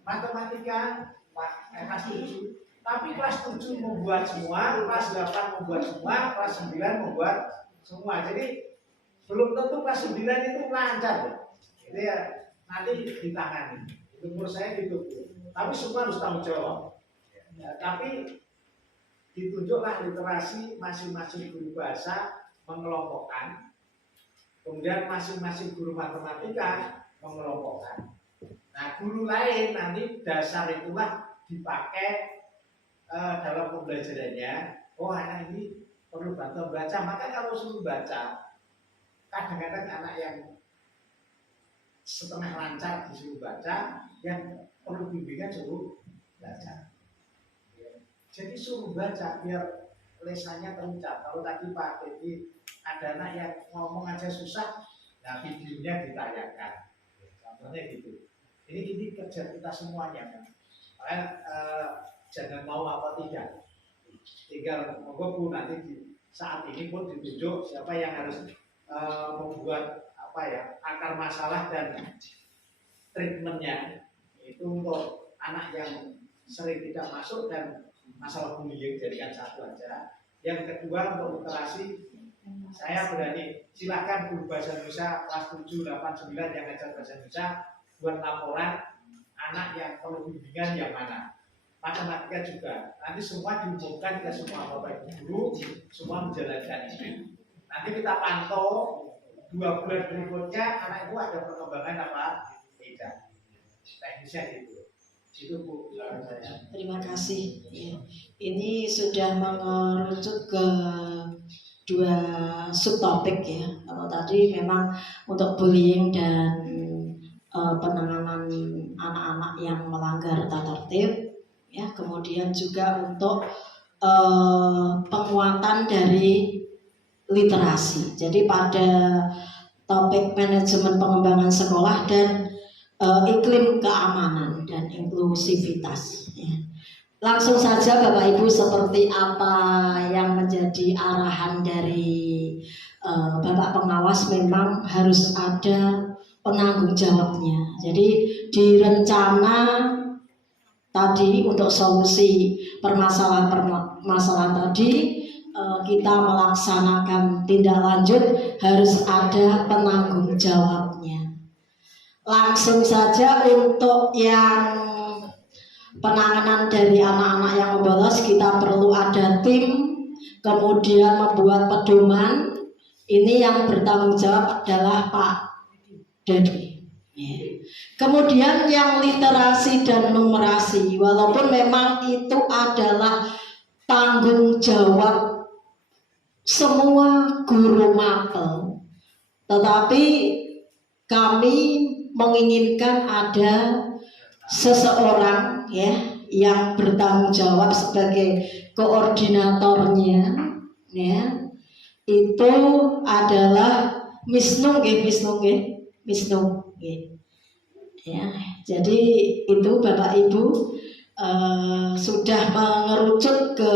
Matematika kelas 7, tapi kelas 7 membuat semua, kelas 8 membuat semua, kelas 9 membuat semua. Jadi belum tentu kelas 9 itu lancar. Jadi ya nanti ditangani. Itu menurut saya gitu. Tapi semua harus tanggung jawab. Ya, tapi ditunjuklah literasi masing-masing guru bahasa mengelompokkan. Kemudian masing-masing guru matematika mengelompokkan. Nah, guru lain nanti dasar itulah dipakai dalam pembelajarannya. Oh, anak ini perlu bantuan baca. Maka kalau suruh baca, kadang-kadang anak yang setengah lancar disuruh baca, yang perlu bimbingan suruh baca. Jadi suruh baca biar lesannya terucap. Kalau tadi Pak Dedi ada anak yang ngomong aja susah, nah videonya ditayangkan. Contohnya gitu. Ini kerja kita semuanya kan. Jangan mau apa tidak. Tinggal monggo Bu nanti saat ini pun ditunjuk siapa yang harus membuat akar masalah dan treatmentnya itu untuk anak yang sering tidak masuk dan masalah bullying, jadikan satu aja. Yang kedua untuk literasi, saya berani silakan guru bahasa Indonesia kelas 7, 8, 9 yang ngajar bahasa Indonesia buat laporan anak yang perlu bimbingan yang mana. Matematika juga, nanti semua diumumkan ke semua bapak ibu guru, semua menjalankan ini. Nanti kita pantau 2 bulan berikutnya anak itu ada perkembangan apa tidak. Teknisnya gitu. Itu Bu, saya. Terima kasih. Ya. Ini sudah mengerucut ke 2 subtopik ya. Kalau tadi memang untuk bullying dan penanganan anak-anak yang melanggar tata tertib. Ya, kemudian juga untuk penguatan dari literasi. Jadi pada topik manajemen pengembangan sekolah dan iklim keamanan dan inklusivitas. Ya. Langsung saja Bapak Ibu, seperti apa yang menjadi arahan dari Bapak pengawas, memang harus ada penanggung jawabnya. Jadi di rencana tadi untuk solusi permasalahan tadi kita melaksanakan tindak lanjut harus ada penanggung jawabnya. Langsung saja untuk yang penanganan dari anak-anak yang membolos, kita perlu ada tim, kemudian membuat pedoman. Ini yang bertanggung jawab adalah Pak Dedi. Kemudian yang literasi dan numerasi, walaupun memang itu adalah tanggung jawab semua guru mapel, tetapi kami menginginkan ada seseorang ya yang bertanggung jawab sebagai koordinatornya, ya, itu adalah Misnu. Ya, jadi itu Bapak Ibu sudah mengerucut ke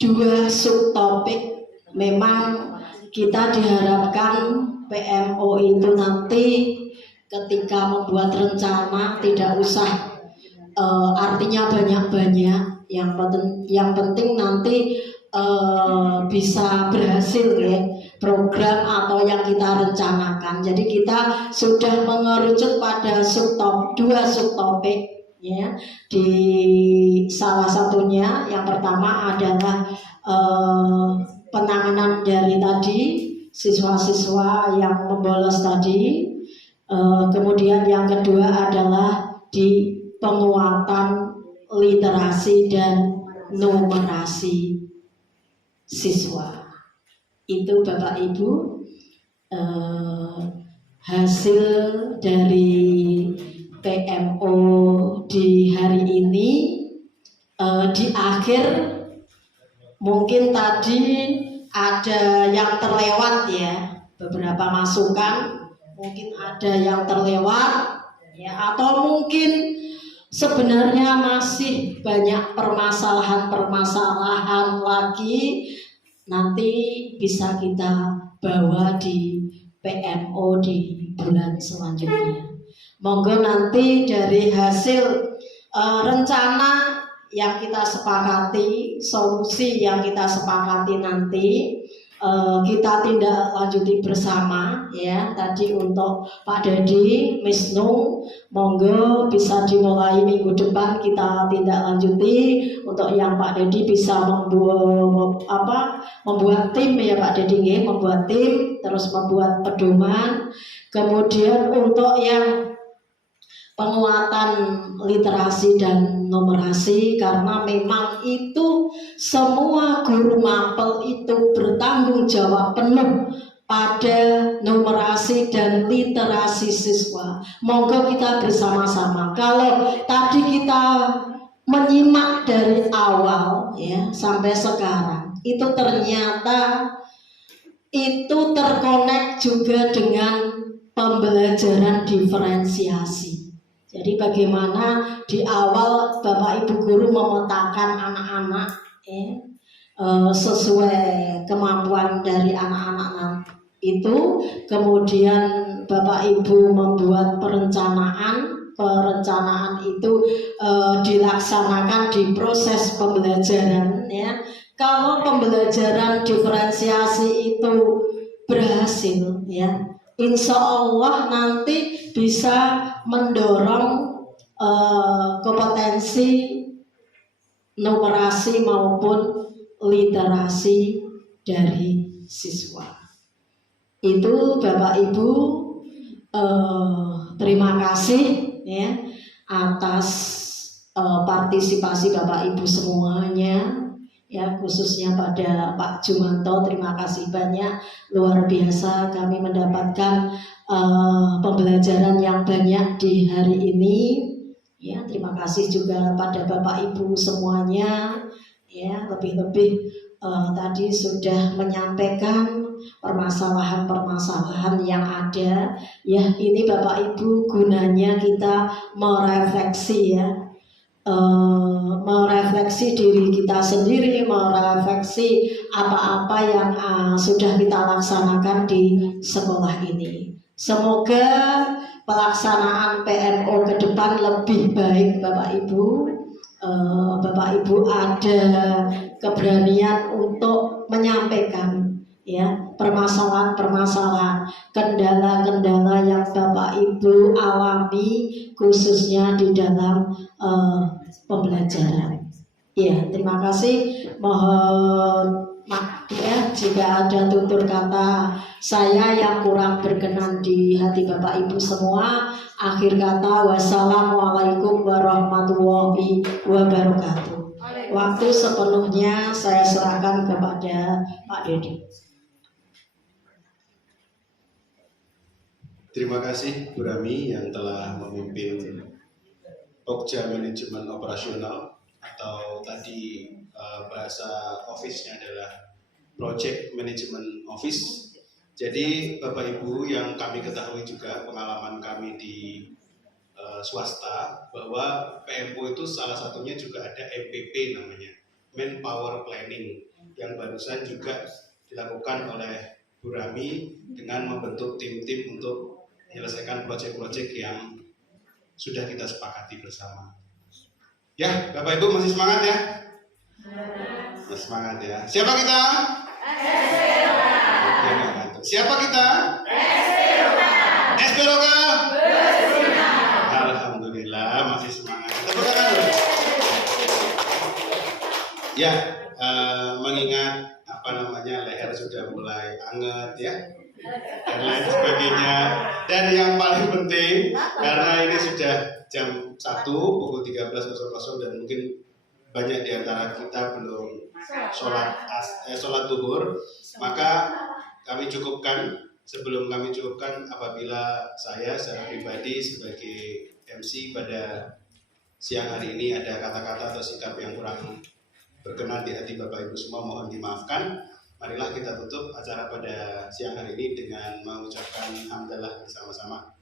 2 subtopik. Memang kita diharapkan PMO itu nanti ketika membuat rencana tidak usah artinya banyak-banyak. Yang penting nanti bisa berhasil ya program atau yang kita rencanakan. Jadi kita sudah mengerucut pada 2 subtopik ya. Di salah satunya yang pertama adalah penanganan dari tadi siswa-siswa yang membolos tadi. Kemudian yang kedua adalah di penguatan literasi dan numerasi siswa. Itu Bapak Ibu hasil dari PMO di hari ini. Di akhir mungkin tadi ada yang terlewat ya, beberapa masukan mungkin ada yang terlewat ya, atau mungkin sebenarnya masih banyak permasalahan lagi, nanti bisa kita bawa di PMO di bulan selanjutnya. Monggo nanti dari hasil rencana yang kita sepakati, solusi yang kita sepakati nanti kita tindak lanjuti bersama ya. Tadi untuk Pak Dedi, Misnu, monggo bisa dimulai minggu depan kita tindak lanjuti. Untuk yang Pak Dedi bisa membuat tim ya Pak Dedi, membuat tim, terus membuat pedoman. Kemudian untuk yang penguatan literasi dan numerasi, karena memang itu semua guru mapel itu bertanggung jawab penuh pada numerasi dan literasi siswa. Monggo kita bersama-sama. Kalau tadi kita menyimak dari awal ya sampai sekarang, itu ternyata itu terkonek juga dengan pembelajaran diferensiasi. Jadi bagaimana di awal Bapak Ibu guru memetakan anak-anak sesuai kemampuan dari anak-anak itu, kemudian Bapak Ibu membuat perencanaan itu dilaksanakan di proses pembelajaran ya. Kalau pembelajaran diferensiasi itu berhasil ya, insya Allah nanti bisa mendorong kompetensi numerasi maupun literasi dari siswa. Itu Bapak Ibu, terima kasih ya atas partisipasi Bapak Ibu semuanya ya, khususnya pada Pak Jumanto, terima kasih banyak, luar biasa kami mendapatkan pembelajaran yang banyak di hari ini ya. Terima kasih juga pada Bapak Ibu semuanya ya, lebih-lebih tadi sudah menyampaikan permasalahan-permasalahan yang ada ya. Ini Bapak Ibu gunanya kita merefleksi ya, merefleksi diri kita sendiri, merefleksi apa-apa yang sudah kita laksanakan di sekolah ini. Semoga pelaksanaan PMO ke depan lebih baik Bapak Ibu. Bapak Ibu ada keberanian untuk menyampaikan ya permasalahan-permasalahan, kendala-kendala yang Bapak Ibu alami khususnya di dalam pembelajaran. Ya, terima kasih. Mohon maaf ya jika ada tutur kata saya yang kurang berkenan di hati Bapak Ibu semua. Akhir kata, wassalamualaikum warahmatullahi wabarakatuh. Waktu sepenuhnya saya serahkan kepada Pak Dedi. Terima kasih Bu Rami yang telah memimpin Pokja Manajemen Operasional, atau tadi bahasa office-nya adalah Project Management Office. Jadi Bapak Ibu yang kami ketahui juga pengalaman kami di swasta, bahwa PMO itu salah satunya juga ada MPP namanya, Manpower Planning, yang barusan juga dilakukan oleh Bu Rami dengan membentuk tim-tim untuk menyelesaikan proyek-proyek yang sudah kita sepakati bersama. Ya, Bapak Ibu masih semangat ya? Masih semangat ya. Siapa kita? Siapa kita? Esperoka. Alhamdulillah masih semangat. Tepuk tangan dulu. Ya, mengingat leher sudah mulai anget ya, dan lain sebagainya. Dan yang paling penting, karena ini sudah jam 1 pukul 13.00 dan mungkin banyak di antara kita belum sholat duhur, maka kami cukupkan. Sebelum kami cukupkan, apabila saya secara pribadi sebagai MC pada siang hari ini ada kata-kata atau sikap yang kurang berkenan di hati Bapak Ibu semua, mohon dimaafkan. Marilah kita tutup acara pada siang hari ini dengan mengucapkan hamdalah bersama-sama.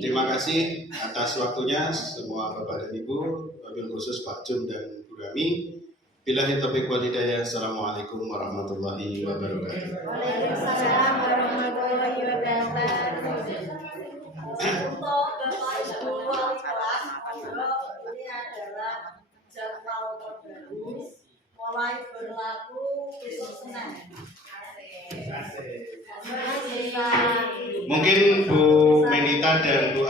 Terima kasih atas waktunya semua Bapak dan Ibu, wabil khusus Pak Jum dan Bu Rami. Billahi taufiq wal hidayah. Assalamualaikum warahmatullahi wabarakatuh. Waalaikumsalam warahmatullahi wabarakatuh. Untuk Bapak Ibu wali kelas, ini adalah jadwal terbaru mulai berlaku besok Senin. Mungkin Bu Menita dan Bu